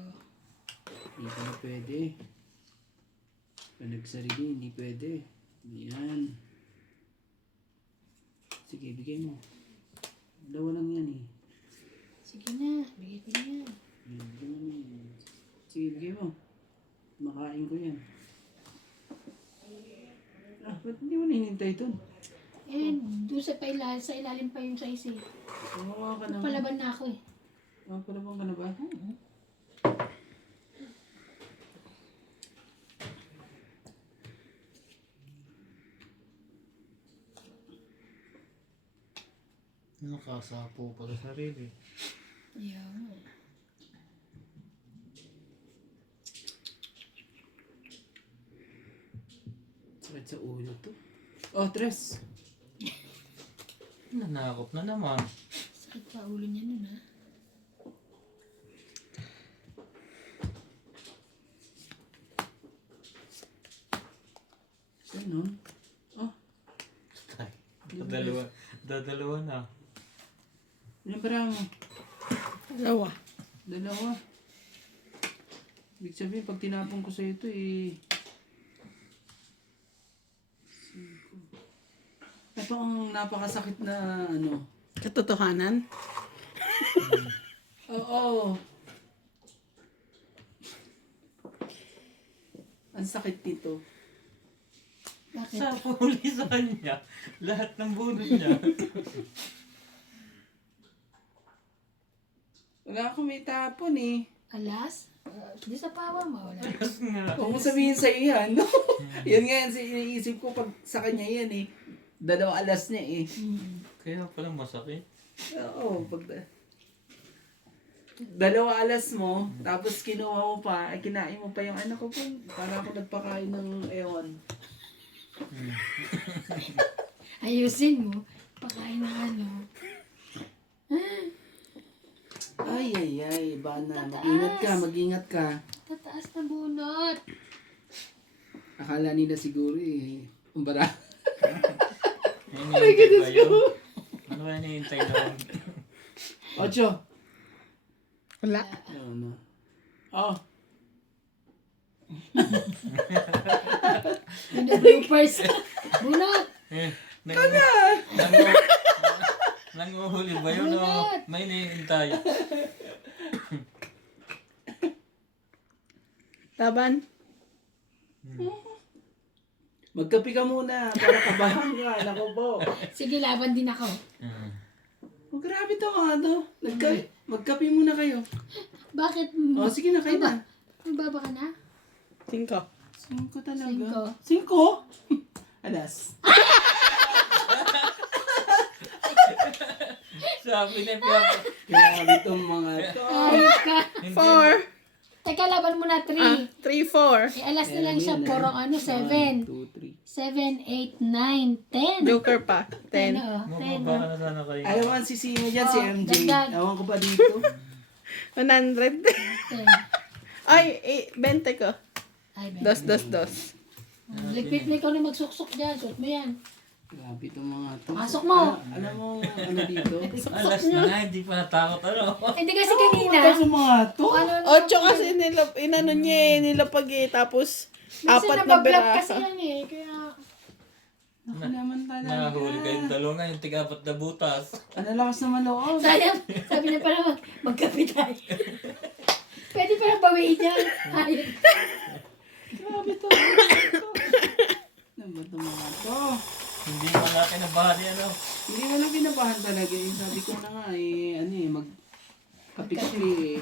Hindi pala pwede. Pag nagsarili, hindi pwede. Yan. Sige, bigay mo. Dalawa lang yan eh. Sige na. Bigay ko na yan. Yan, bigay mo na yan. Sige, bigay mo. Makain ko yan. Ah, ba't hindi mo nahinintay dun? Eh, doon sa ilalim pa yung size eh. Kawawa ka naman. Palaban na ako eh. Palaban ka na ba? Nakasapo pa sa sarili. Yeah. Sakit sa ulo to. Oh, Tres. Nanakop na naman. Sakit pa ulo niya nun ha. Ganun. Oh, Dadalawa na. ilang bara mo? Dalawa. Dalawa. Ibig sabihin, pag tinapon ko sa ito eh... 5. Ito ang napakasakit na ano. Katotohanan? Oo. Ang sakit nito. Bakit? Sa huli sa kanya, lahat ng bunot niya. Wala akong may tapon eh. Alas? Di sa pawa mo. Wala. Tapos nga. Huwag mo sabihin sa yan, no? Yan nga yan, iniisip ko pag sa kanya yan eh. 2 alas niya eh. Kaya pala masakit. Oo, pag... 2 alas mo, tapos kinuha mo pa, kinain mo pa yung anak ko po. Para ako nagpakain ng ewan. Ayusin mo. Pakain ng ano. Ay, bana. Mag-ingat ka. Tataas na bunot. Akala nila siguro eh. Umbara. Hinihintay ba yun? Ano ba hinihintay doon? 8. Wala. Ano? Oh. Yung bloopers. Bunot. Nanguhuli ba yun o may hinihintay? Laban? Magkapi ka muna para kabahan ka. Nako po. Sige, laban din ako. Oh, grabe to mga to. Magkapi muna kayo. Bakit? Oh, sige na kayo na. Magbaba ka na? 5. 5 talaga. 5. 5? Alas. Sabi na Papa. Grabe tong mga to. Ayos ka. 4. Teka, laban mo na 3. 3, 4. Eh, alas na lang siya. Porong ano, 7. 1, 2, 7, 8, 9, 10. Joker pa. 10. 10, oh. 10, Mababa oh. ka na sana kayo. Ayaw ang sisino dyan si MJ. dagdag. Ewan ko pa dito. 100. 10. Ay, 20 ko. Ay, 2, 2, 2. Lipit na ikaw na magsuksok dyan. Suot mo yan. Grabe itong mga to. Pasok mo. Alam mo ano dito? Alas na nga, hindi pa natakot ano. Hindi kasi kanina. Ano sa mga to? Ano, 8 kasi inano niya eh, nilapag eh. Tapos, kasi 4 na nabablog kasi biraso. yan eh. Kaya, Ako naman talaga. Nahuli kayong dalawa nga, yung tigapat na butas. Ano lakas naman loob. sayang. Sabi niya pala magkape tayo. Pwede pala bawiin yan. Ayun. Grabe to. Ano ba itong mga to? Hindi malaki na bahali ano. Hindi mo lang kinabahan talaga. Eh. Sabi ko na nga eh, ano eh, kapi-kapi eh.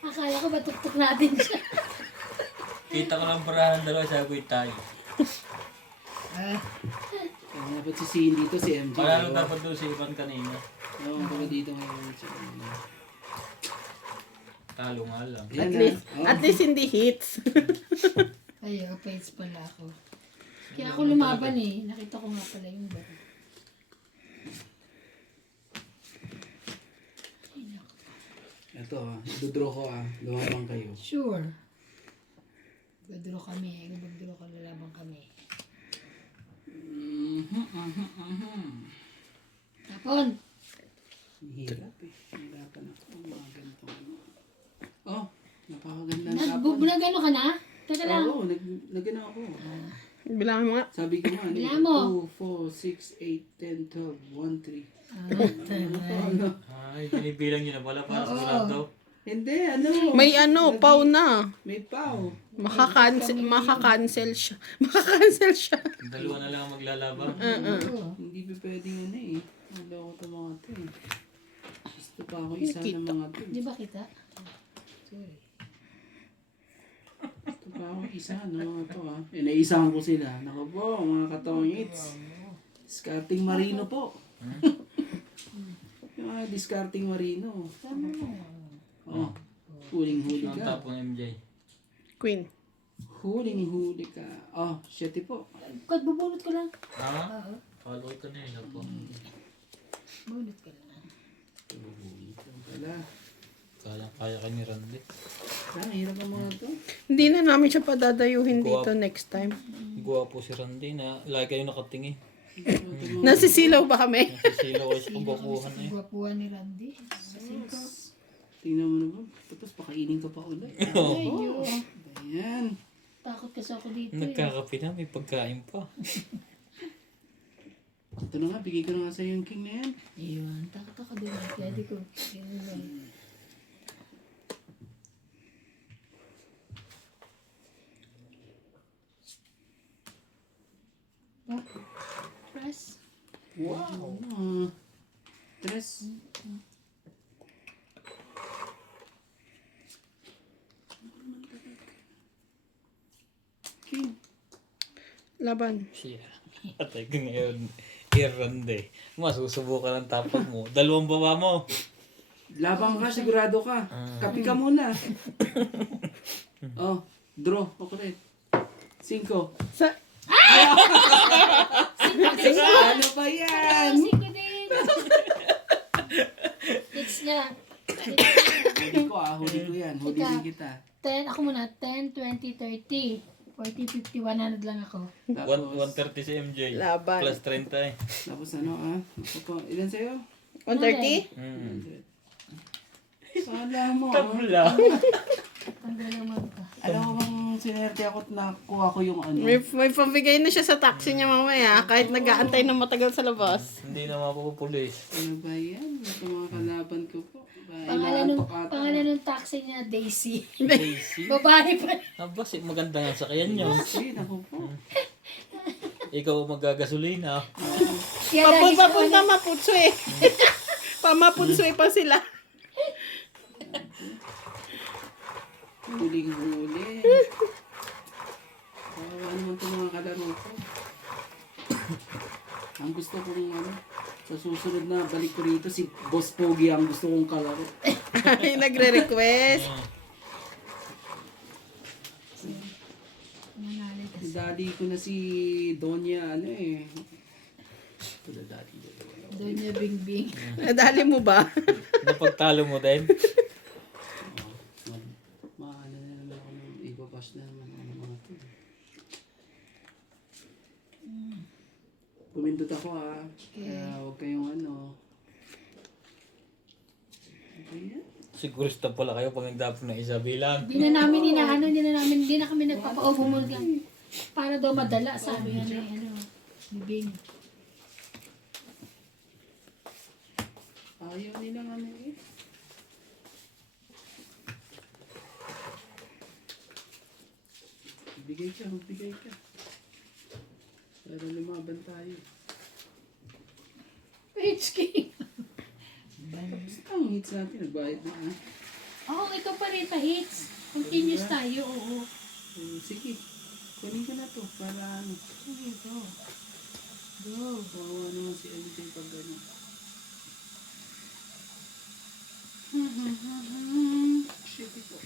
Akala ko batuktok natin siya. Kita ko lang parahan dalawa, sabi ko tayo. Kaya dapat sisihin dito si MJ. Parang dapat doon si Ivan kanina. Oo, baka dito ngayon siya. Talo nga lang. Ayan na. Oh. At least hindi hits. Ay, paits pala ako. Kaya ako lumaban eh. Nakita ko nga pala yung baro. Ito dudraw ko lumabang kayo. Sure. Magduro kami. Magduro ka, lalabang kami. Tapon! Hirap eh. Hirapan ako. Mga ganito. Oh, napakaganda ng tapon. Nag-gano ka na? Teka lang. Oo, nag-ano ako. Bilangan mo nga. Sabi ko nga, Bilangan mo. 2, 4, 6, 8, 10, 12, 1, 3. Ah, Ay, binibilang nyo na pala para sigurado. Hindi, ano. May ano, pau na. May pau. Makakancel siya. Makakancel siya. Dalawa na lang ang maglalaban. Oo. Hindi pa pwedeng ano eh. Wala ko ito mga to eh. Gusto pa ako isa ng mga to. Di ba kita? Sorry. Gusto pa ako isa ng mga to ah. Eh, naisahan ko sila. Naku po, mga katongits. Discarding Marino po. Yung mga discarding Marino. Tama na. Oh, huling-huli Ang ka. tapon MJ. Queen. Huling-huli ka. Oh, 7 po. Kad bubulot ko lang. Ha? Oo. Follow ito na yun po. Bulot ko lang. Wala. Kaya ka ni Randy. Ah, hirap ang mga to. Hindi na namin siya padadayuhin dito next time. Guwa po si Randy na lagi kayo nakatingin. Nasisilaw ba kami? Nasisilaw kayo sa pagbakuhan eh. Gwapuan ni Randy. Cinco. Tingnan mo naman. Tapos pakainin ka pa ulit. Ayun. Ayan. Takot kasi ako dito eh. Nagkakape na, may pagkain pa. Ito na nga, bigay ko na nga sa'yo yung king na yan. Ayun. Takot ako din. Pwede ko. Ayun. Ah, press. Wow. Tres. King. Laban. Siya. Atay ko ngayon. Randy. Masusubukan ang tapag mo. Dalawang baba mo. Labang ka, sigurado ka. Kapi ka muna. Oh, draw. Ako rin. 5. Sa, Ano ba yan? Cinco din. Hits niya. Huli ko huli ko yan. Huli din kita. 10, ako muna. 10, 20, 30. 40, 50, 100 lang ako. 130 si MJ. Laban. Plus 30 eh. Tapos ano Ako po. Ilan sa'yo? 130? Sala mo. Tabla. Tanggal naman ka. Alam mo bang sinerte ako at nakuha ko yung ano? May pambigay na siya sa taxi niya mamaya kahit nag-aantay ng matagal sa labas. Hindi na mapupulis. Ano ba yan? Ito mga kalaban ko po. Pangalan ng taxi niya, Daisy. Daisy. Babae pa. Aba, maganda nga sa kayan nyo. Kasi, naku po. Ikaw magagasolina. Kaya lagi ko Papunta Maputso eh. Pamaputso pa sila. Huling-huli. Kawawa naman ito mga kalaro ko. Ang gusto kong sa susunod na balik ko rito, si Boss Pogi ang gusto kong kalaro. Ay, nagre-request. nangalan kasi. Daddy ko na si Donya, Ito na daddy. Doon niya bingbing. Nadali mo ba? Napagtalo mo din. Maano na naman ako ng ibabash na naman ang mga ito. Pumindot ako kaya huwag kayong Ayan. Sigurista pala kayo pag nagdapon ng isa bilang. Hindi na namin hindi na kami nagpapa-overmold lang. Para daw madala, sabi nga ni bibing. Ayaw nila nga magbigay ka. Para lumaban tayo. HK. Basta ang hits natin, nagbayad na Oo, ito pa rin pa hits. Continuous tayo, oo. Sige, kunin ko na to para Sige, go. Go. kawawa naman si MJ pag Shit ito.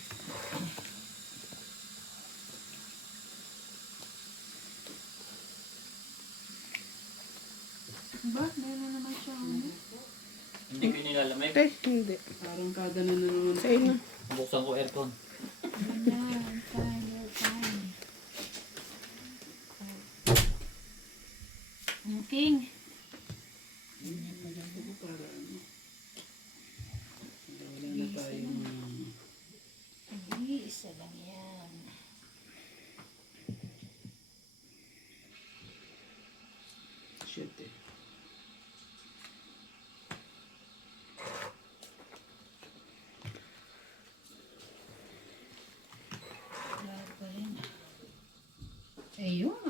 Ba? Meron naman siya. Hindi ko nilalamig. Eh, hindi. Parang kada na naman. Sa'yo na. Buksan ko aircon. Ayan, fine. Ang king. Ako para wala na tayong Isa lang yan. shit Wala pa rin. Ayun,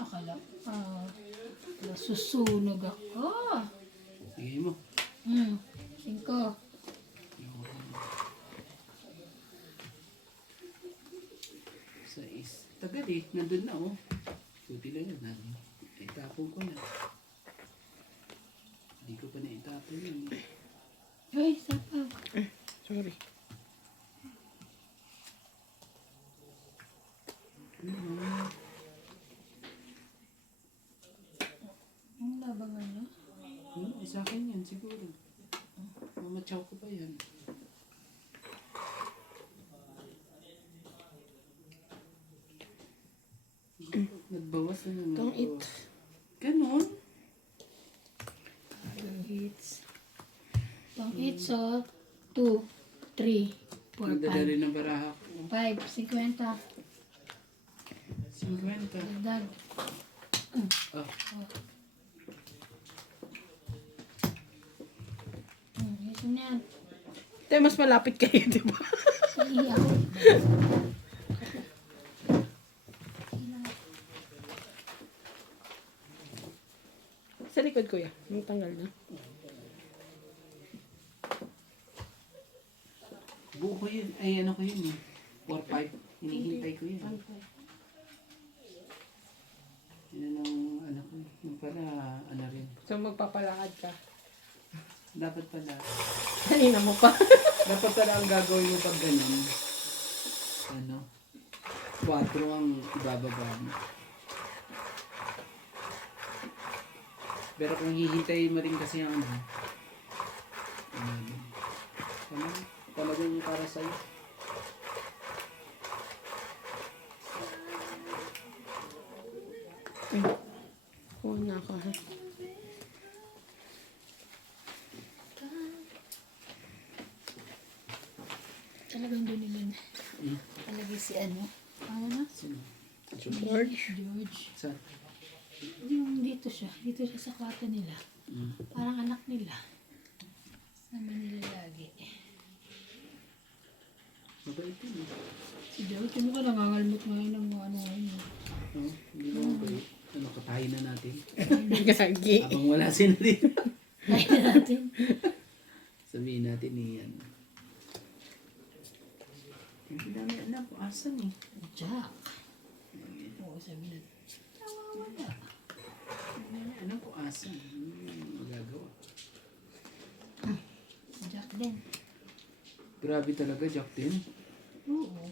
nasusunog ako. Sige mo. 5. Sa tagal eh. Nandun na oh. Buti lang yun. Itapon ko na. Hindi ko pa na-itapon yun. Ay, sapag. Sorry. Ang labangan niya. Sa akin yan siguro. Mamatsaw ko pa yan. Nagbawas na naman. Don't eat. Ganon? Two hits. Pang hits, so 2, 3, 4, Nagdadali ng baraha ko. 5, 50. 50. Dagdag. Ah, Ito na yan. Tayo, mas malapit kayo, di ba? Ihi ako. Sa likod, kuya. Yung tanggal na. buo ko yun. Ay, ano ko yun eh. 4-5. Hinihintay ko yun. Yun ang ano ko. Yung pala, ano rin. So, magpapalakad ka. Dapat pala. Kanina mo pa. Dapat pala ang gagawin mo pag ganun. Ano? 4 ang ibababa mo. Pero kung hihintay mo rin kasi ang ano, talagang yung para sa'yo. Oo na ako, ha? Talagang doon nila na. Talagay si ano. Ano na? Sino? George. George. Saan? Yung dito siya. Dito siya sa kwarto nila. Parang anak nila. Sama nila lagi. Mabait yun eh. Si George, ano ka nangangalmot ngayon ng mga ano ngayon. No? Hindi mo mabait. Ano, katayin na natin. Gagi. Habang wala sila dito. Kaya natin. Sabihin natin eh, ano. Hindi dami alam kung asan eh. Jack. Oo, sabi na. Nawawala. Hindi dami alam kung asan. Magagawa. Jack din. Grabe talaga, Jack din. Oo.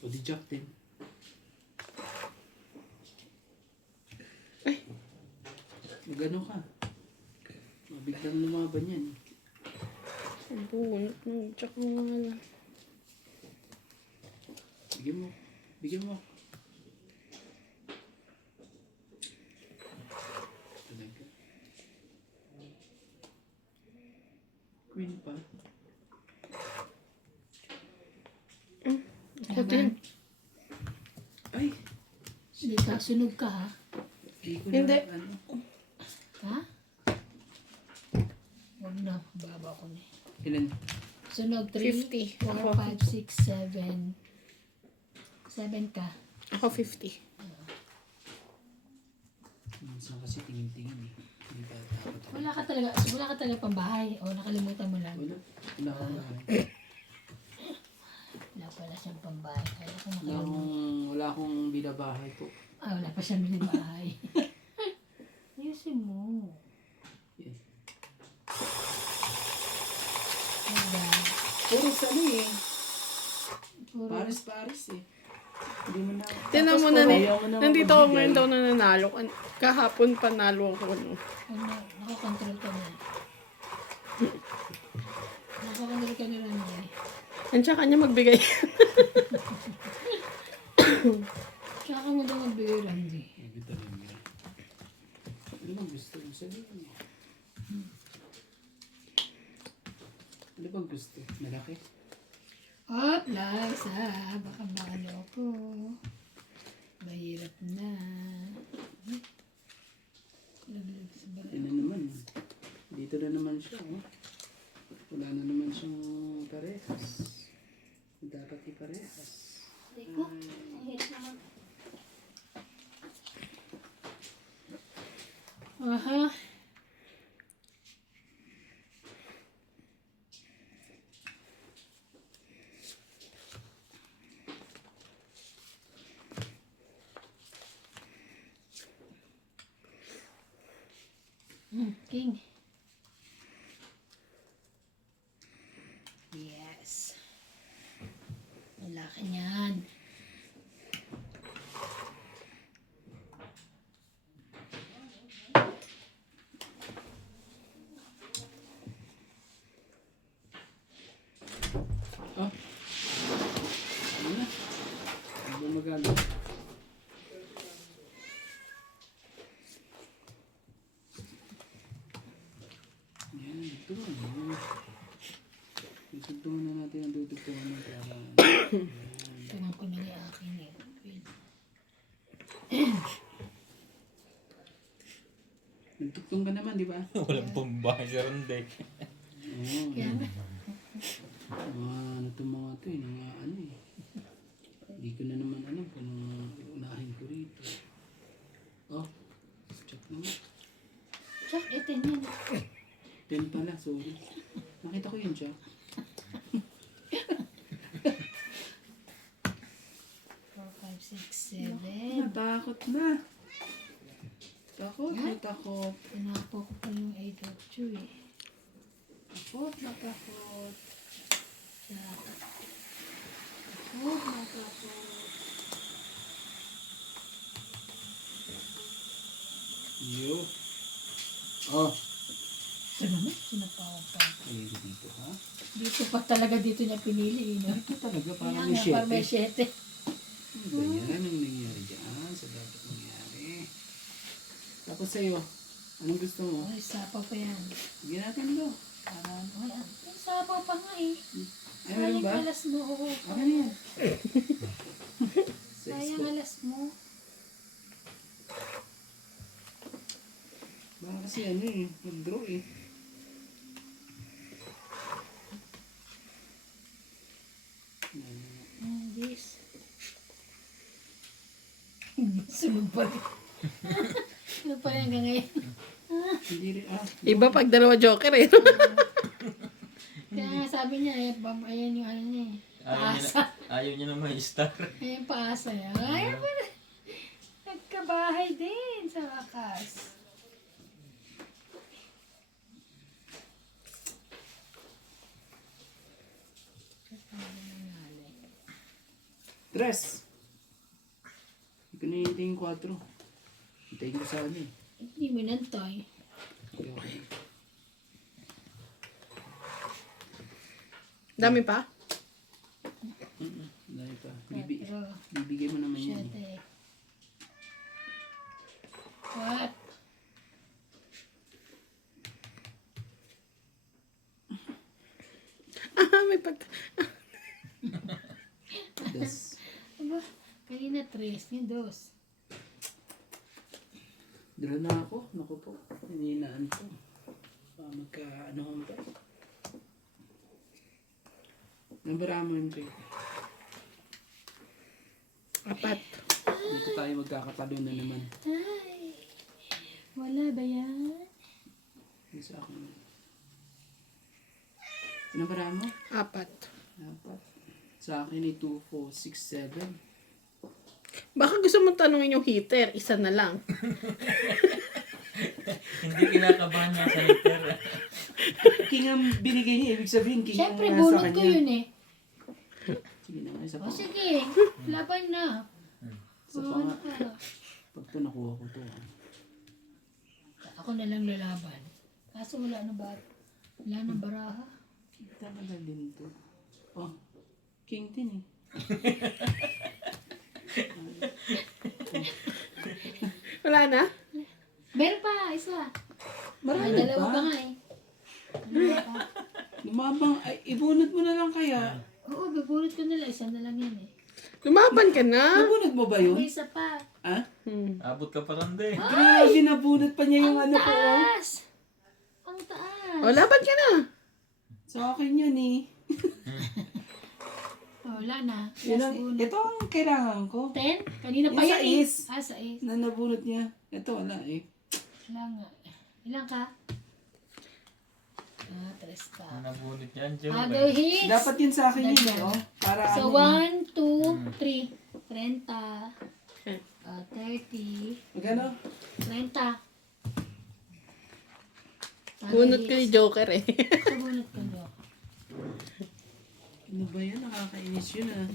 O di Jack din. Ay. Magano ka? Mabiglang lumaban yan. Ang bunot mo. Tsaka mo nga lang. Bigyan mo. Bigyan mo. Talaga. Queen pa. Ako din. Ay! Hindi ka, sunog ka ha? Hindi ko Hindi. na ano. Ha? Huwag na, baba ko na. Ilan? Sunog 3, 50. 4, Ako. 5, 6, 7. 7 ka. Ako 50. Minsan kasi tingin-tingin eh. Hindi ba takot ako? Wala ka talaga pambahay. O nakalimutan mo lang. Wala. Wala akong Wala pala siyang pambahay. Kaya ako wala nakalimutan. akong, wala akong binabahay po. Ah, wala pa siyang binibahay. Ayusin mo. Yeah. Diba? Puro sa ano eh. Puro. Paris eh. Hindi mo na. Tinan mo Tapos na, ayaw mo naman nandito ako magbigay. ngayon daw na nanalo. Kahapon panalo ako. No? Ano, nakakontrol ka na. Nakakontrol ka na lang niya. Ang tsaka niya magbigay. Tsaka mo daw magbigay, Randy. Sabi talaga. Ano bang gusto mo sabihin mo? Ano bang gusto? Malaki? Hop, Liza. Baka maano ko. Mahirap na. Laglag sa bara. Yan na naman. Dito na naman siya. Oh. Wala na naman siyang parehas. dapat iparehas. Hindi ko. Ang hirap naman. Aha. King. Yes. Wala ka niyan. Ah. Ano na? Ano ba magalo? Yan, ito. Isugtungan na natin ang dudugtungan ng kailangan. Tingnan ko na yung akin eh. Nagtugtong ka naman, di ba? Walang pambahay si Ronde. Oo. Kaya nga. Ano itong mga ito eh, mga ano eh. Hindi ko na naman alam kung unahin ko rito. Oh, check naman. Check, ito yun. 10 pala, sorry. Nakita ko yun, Jack. 4, 5, 6, 7. Natakot na. Takot, natakot. Tinapo ko pa yung 8 of 2 eh. Takot, natakot. Takot, natakot. Yo. Oh. Ano na? Sinapawan pa. Ay, dito ha? Dito pa talaga dito niya pinili. No? Ito talaga, parang Kaya may nga, parang may 7. 7. Ano ba yan ang nangyari dyan? Sa dapat nangyari. Tapos sa'yo, anong gusto mo? Ay, sapaw pa yan. Bigyan natin do. Para Ay, ang sapaw pa nga eh. ay, meron Sayang ba? alas mo. Oo. Okay na yan. Sayang alas mo. Baka kasi ano eh, mag-draw eh. This. Sunod pa rin. Sunod pa rin hanggang ngayon. Hindi rin, Iba pag dalawa joker eh. Kaya nga sabi niya, ayan yung ano niya eh. Paasa. Ayaw niya na may star. Ayan paasa niya. Ayan pa rin. Nagkabahay din sa wakas. Tres. Hindi ko na yung 4. Hintayin ko sa ano eh. Hindi mo nantay. Okay, okay. Dami pa? Dahil pa. Pero, Bibigay mo naman yan. siyete. What? May pag... Das. Aba, kanina 3, yung 2. Draw na ako. Naku po. Hininaan ko. Magka-ano ko ba? Nabaraman ko. 4. Dito tayo magkakatalo na naman. Ay, wala ba yan? Yung sa akin. Nabara mo? 4. Dapat. Sa akin ay 2, 4, 6, 7. Baka gusto mong tanungin yung heater, isa na lang. Hindi kinakabahan niya sa liter. King ang binigay niya. Ibig sabihin, king Siyempre, ang nasa bunot ko kanya. yun eh. Sige na nga, isa O pa. sige, laban na. Isa pa nga. Pag ito nakuha ko to. Ako na lang lalaban. Kaso wala na ba? Wala na baraha. Talaga din to. Oh, king din eh. Wala na? Meron pa, isa. Marami Ay, dalawa pa. pa nga eh. Dalawa pa. Lumabang, ay, ibunot mo na lang kaya. Oo, bubulot ko nila. Isa na lang yan eh. Lumaban ka na? Nabunot mo ba yun? May isa pa. Ha? Abot ka pa Ronde. Grabe, nabunot pa niya yung ano ko. oh. Taas! Ang taas! O, laban ka na. Sa akin yun eh. O, wala na. Yan Last ang, bunot. ito ang kailangan ko. 10? Kanina pa Yung yan sa eh. is. Sa is. Na nabunot niya. Ito wala eh. Wala nga. Ilan ka? 3 pa. Ang nabunot yan, Joe. Other hits. Dapat yun sa akin yun Dagdag. eh. Oh. Para So, ano 1, 2, 3. 30. 30. Magano? 30. Bunot ko ni Joker eh. Sa bunot ko nyo. Ano ba yan? Nakakainis yun ah.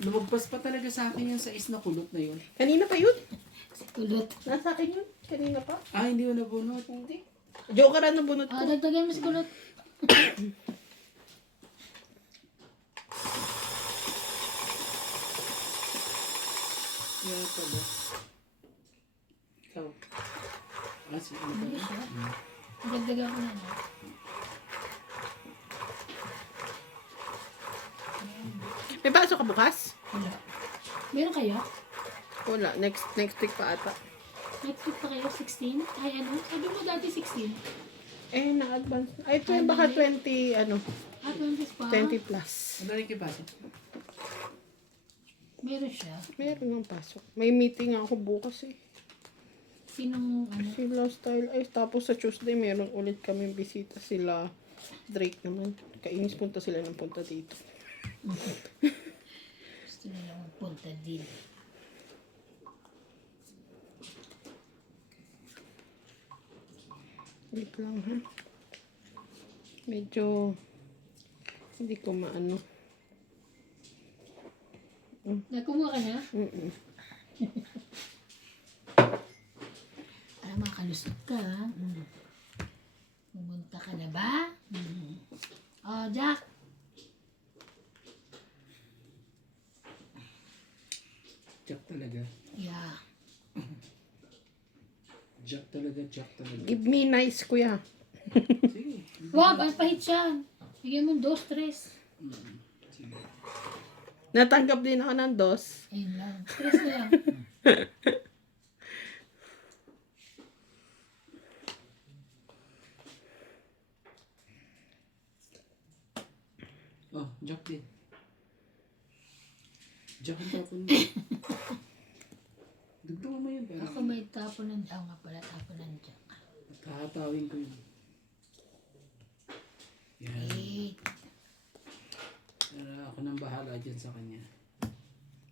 Lumagpas pa talaga sa akin yung sa is na kulot na yun. Kanina pa yun. Kulot. Nasa akin yun. Kanina pa. Ah, hindi mo nabunot. Hindi. Joker ano bunot ko. Dagdagan mo si kulot. Yan pala. Ikaw. Ah, sige. Ano Hindi pala? siya. Dagdagan ko na. No? May pasok ka bukas? Wala. Meron kayo? Wala. Next week pa ata. Next week pa kayo? 16? Ay ano? Sabi mo dati 16. Eh, na-advance. Ay, baka 20, ano, 20 pa? 20 plus. Ano rin kipasok? Meron siya. Meron ng pasok. May meeting ako bukas eh. Sinong ano? Sila style. Ay, tapos sa Tuesday, meron ulit kami bisita sila. Drake naman. Kainis punta sila ng punta dito. Gusto nila magpunta din. Wait lang ha. Medyo hindi ko maano. Nagkumuha ka na? Mm-mm. Para makalusot ka. Ha? Pumunta ka na ba? Oh, Jack. Jack talaga. Yeah. Jack talaga, Jack talaga. Give me nice, kuya. Sige. Wag, ang pahit siya. Bigyan mo 2, 3. Sige. Natanggap din ako ng dos. Ayun lang. 3 na lang. Oh, Jack din. Jack ang tapon mo. Dugtungan mo yun. Para Ako may tapo ng... nga pala, tapo ng Jack. kahatawin ko yun. Yan. 8. Pero ako nang bahala dyan sa kanya.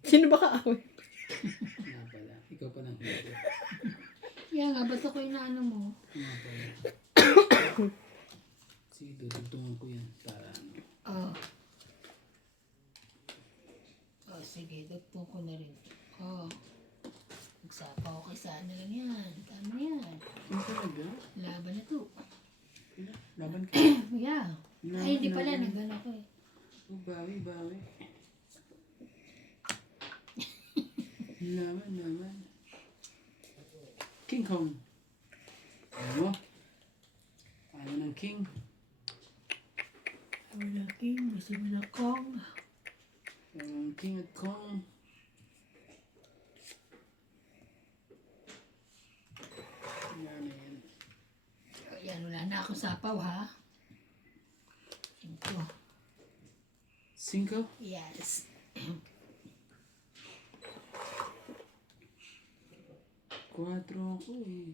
Sino ba kaaway? Nga pala. Ikaw pa nang hindi. Kaya nga, ba't ako inaano mo? Nga pala. Sige, dudugtungan ko yan. Para ano. Oh. Oh, sige, dagpo ko na rin. Oh. Nagsapa ko kay sana lang yan. Tama na yan. Ano talaga? Laban na to. Laban ka. Yeah. Laban, Ay, hindi pala. laban. Nagano ko eh. Oh, bawi, bawi. Laban, laban. King Kong. Ano mo? Ayaw ng King. Wala king. Gusto mo na kong. King at Kong. Yan na yan. Yan, wala na akong sapaw ha. 5. 5? Yes. 4 ako eh.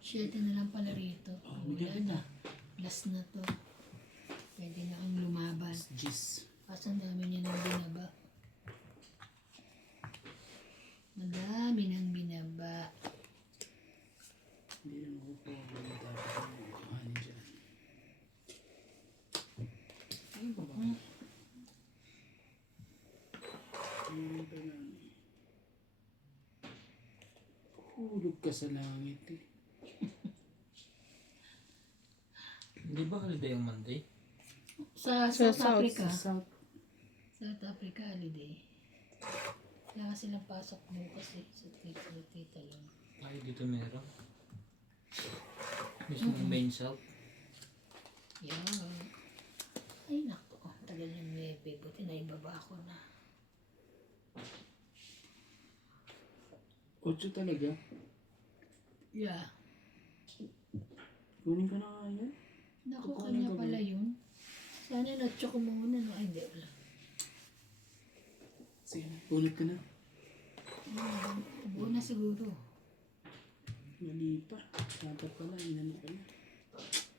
7 na lang pala rito. Oh, Wala bigyan na. na. Last na to. Pwede na kang lumaban. Gis. Kaso ang dami niya nang binaba. Madami nang binaba. Hindi na makukuha ko yung dapat yung kuhanin dyan. Ano ba ba? Ano ba na? Hulog ka sa langit eh. Hindi ba holiday yung Monday? Sa Sa South South, Africa. Sa South. South Africa holiday. Wala kasi silang pasok bukas eh. Sa tita lang. Ay, dito meron. Mismo main south. Yan. Ay nako. Tagal yung bebe. Buti na ibaba ko na. 8 talaga? Yeah. Kunin ka na nga yan. Naku, Kukuha kanya ng gabi. pala yun. Sana na-choke ko muna. No? Ay, hindi. Wala. Sige na, ulit ka na. Buo na siguro. Mali pa. Dapat pala, inano ka na.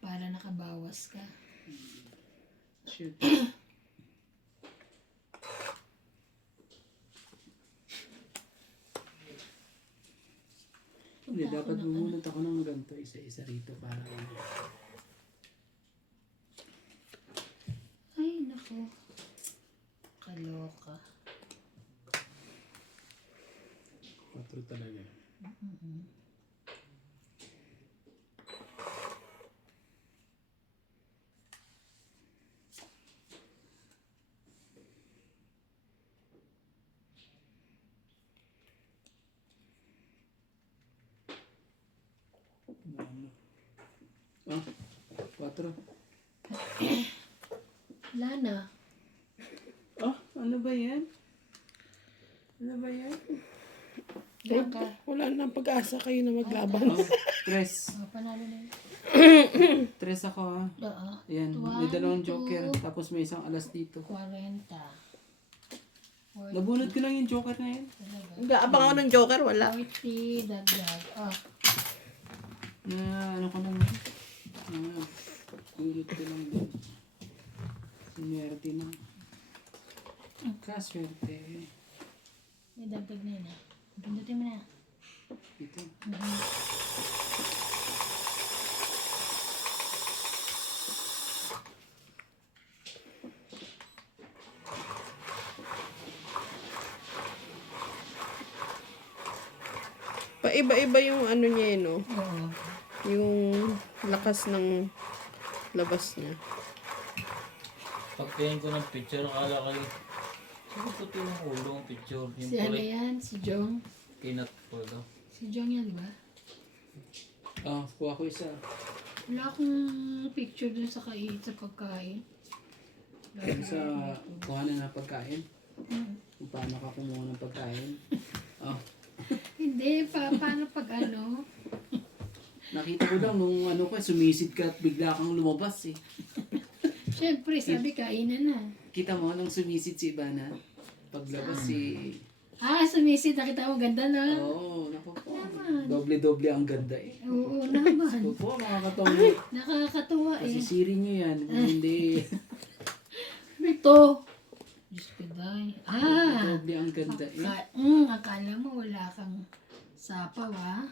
Para nakabawas ka. Shit. Hindi, dapat bumunot ako ng ganito isa-isa rito para ano. Ay, nako. Kaloka. 4 talaga. Ah, 4. Wala na. Ah, ano ba yan? Ano ba yan? Diyan ka. Wala nang pag-asa kayo na maglaban. Oh, 3. Oh, panalo na yun. 3 ako ah. Oo. Ayan, may 2 joker. Tapos may isang alas dito. 40. Nabunod ko lang yung joker na yan. Talaga. Nag-aabang ako ng joker, wala. 40, dagdag. Oh, Na ano ko lang yan. Bunod ko lang din. Sinwerte na. Kaswerte. may dagdag na yun ah. Pindutin mo na. Ito. Paiba-iba yung ano niya eh, no? Oo. Yung lakas ng labas niya. Pagtingin ko ng picture, akala kayo, sino puti yung ulo ng picture? Yung Si ano kulay yan? Si Jong. kinat ko daw. Si Jong yan, di ba? Ah, kuha ko isa. Wala akong picture dun sa sa pagkain. Yung sa kuha na ng pagkain. Mm. Kung paano ka kumuha ng pagkain. Ah, Hindi, paano pag ano? nakita ko lang nung ano ko, sumisid ka at bigla kang lumabas eh. Siyempre, sabi kainan na. Kita mo nung sumisid si Ivana. Paglabas si... Ah, sumisid. Nakita mo ganda na. Oo, naku po. Naman. Doble-doble ang ganda eh. Oo naman. Naku po, nakakatawa. Nakakatuwa eh. Pasisiri nyo yan. Kung hindi, Ito. Diyos ko dahil. Ah! doble ang ganda eh. Akala mo wala kang sapaw ah.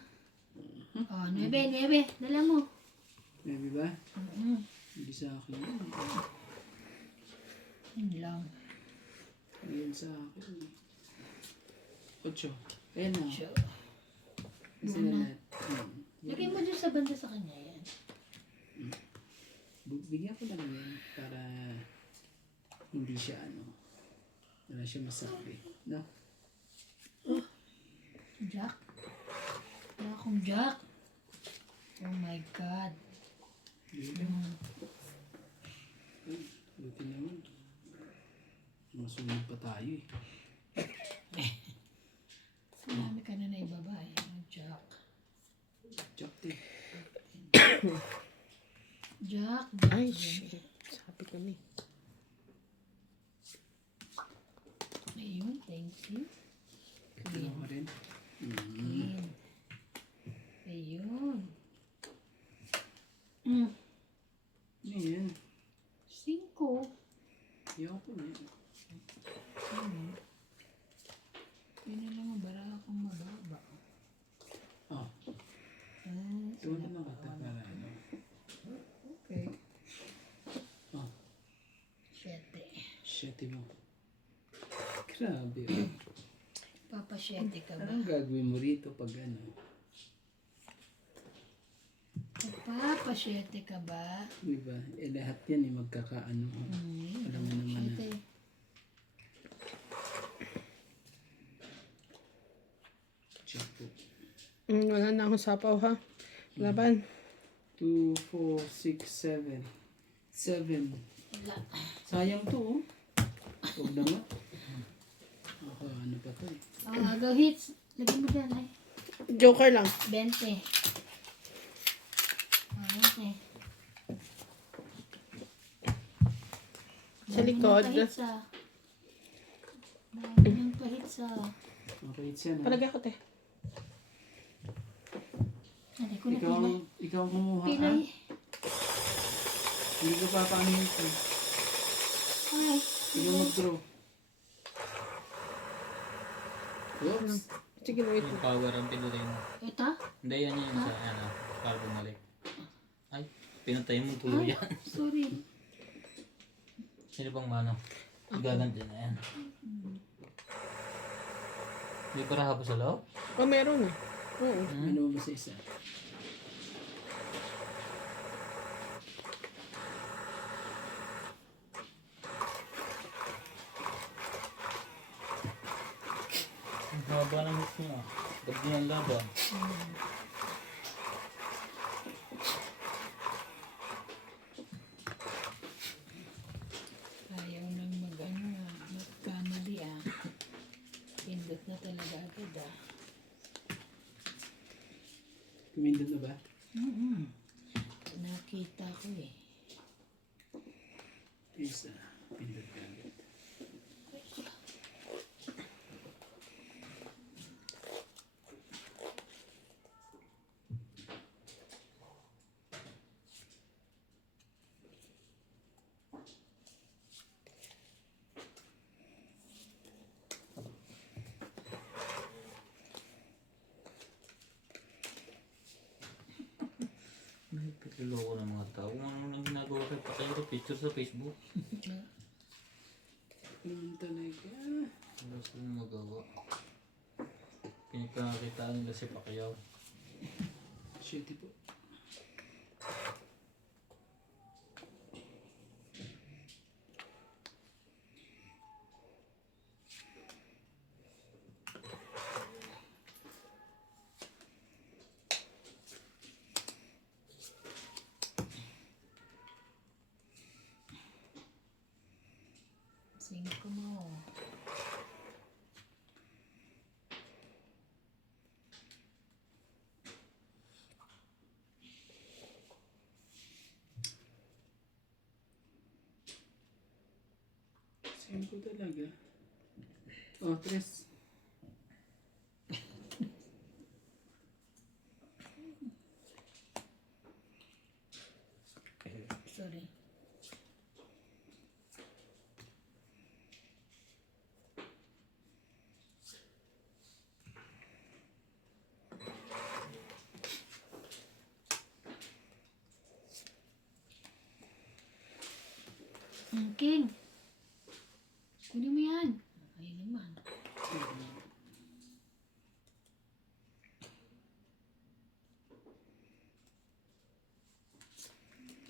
Oh, 9. Dala mo. Maybe ba? Hindi sa akin yun. Yun lang. Ayun sa akin. 8. Ayan na. Sure. Isa na lahat. Lagay mo dun sa banda sa kanya yan. Bigyan ko lang yan para hindi siya ano. Wala siya masabi. No? Jack? Wala akong Jack. Oh my God. Buti naman. Masunod pa tayo eh. Marami ka na naibaba eh. Jack. Jack eh. Jack. Ay, shit. Sabi kami. Ayun, thank you. Ito mo rin. Queen. Ayun. Ano yan? 5. Ayoko na yan. Yun na lang, bara akong mababa. Oh, Ah, ito na lang kita para ano. okay. Oh, 7. 7 mo. Grabe oh. Papa 7 ka ba? Anong gagawin mo rito pag ano? Papa 7 ka ba? Diba? Eh lahat yan eh magkakaano. Alam mo naman na. 7. Check po. Wala na akong sapaw ha. Laban. 2, 4, 6, 7. 7. Wala. Sayang to oh. Huwag na nga. Ako ano pa to eh. Go hits. Lagyan mo dyan ay. Joker lang. 20. 20. Sa likod. Dami ng pahitsa. Okay, siya na. Palagay ko, te. Alay ko na Ikaw, pilay. ikaw ang kumuha, ha? Pilay. Hindi ka papaano ito. Ay. Ikaw mag-draw. Oops. Sige, wait. Yung power ang pinutin mo. Ito? Hindi, yan yung sa, ano, para bumalik. Ay, pinatay mo tuluyan. Sorry. Sino bang mano? Gaganti na yan. Hindi para hapos sa loob? Oh, meron eh. Oo. Ano ba sa isa? Ang haba ng hit niya. Ba't di ang laban? Ayaw nang magkamali ah. Pindot na talaga agad ah. Kumindot na ba? Nakita ko eh. Isa. Pindot ka agad. Ay, pagluloko ng mga tao. Kung ano nang ginagawa kay Pakairo, picture sa Facebook. Talaga. Ano gusto mong magawa? Pinagkakakitaan nila si Pacquiao. Shit po. Singko mo. Same ko talaga. Oh, tres. Sorry. King. Kunin mo yan. Ay naman.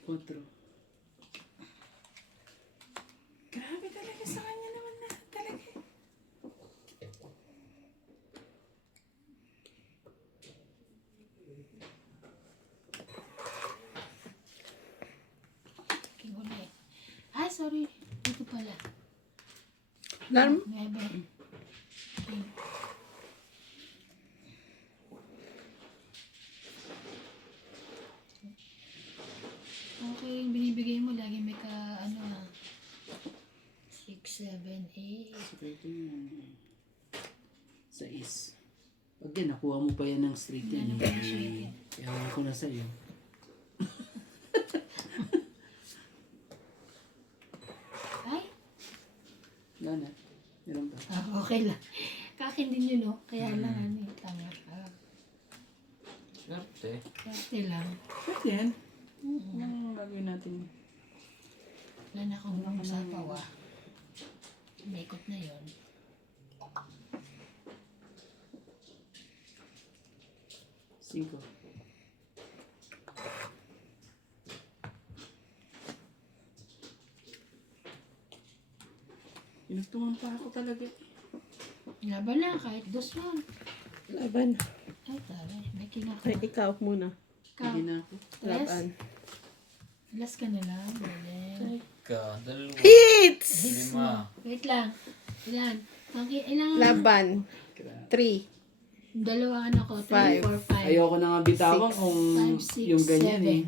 Quatro. Grabe talaga sa kanya naman na talaga. King ulit. Ay, sorry. Dito pala. Alarm? Nuebe. King. Okay, yung binibigay mo lagi may ka ano ah. 6, 7, 8. Sakay ko yun. Sais. Pag yan, nakuha mo pa yan ng straight yan. Yan ang pinashade. Ewan ko na sa'yo. Ay, Gana. Meron pa. okay lang. Kakin din yun, no? Kaya lang, ano, tanga ka. Swerte. Karte lang. Pwede yan. Anong gagawin natin? Wala na akong sapaw, ah. Maikot na yun. Cinco. Pinagtungan pa ako talaga. Laban lang, kahit dos lang. Laban. Ay, taray. May Ay, kinakain. ikaw muna. Ikaw, Hindi na ako. tres. Laban. Last ka na lang. Galing. Dalawa. Hits! Hits mo. Wait lang. Ilan? Ilang? Laban. 3. Dalawa ano ko. 3, Five. 4, 5. Ayoko na nga bitawan Six. kung 5, 6, yung ganyan 7. eh.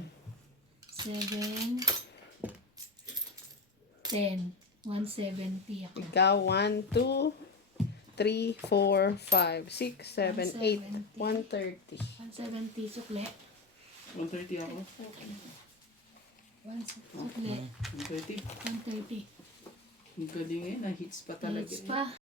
7. 10. 170 ako. Ikaw, 1, 2, 3, 4, 5, 6, 7, 8, 130. 170 sukle. 130 ako. Okay. Sukle. 130. 130. Ang galing eh, na-hits pa talaga Hits eh. pa.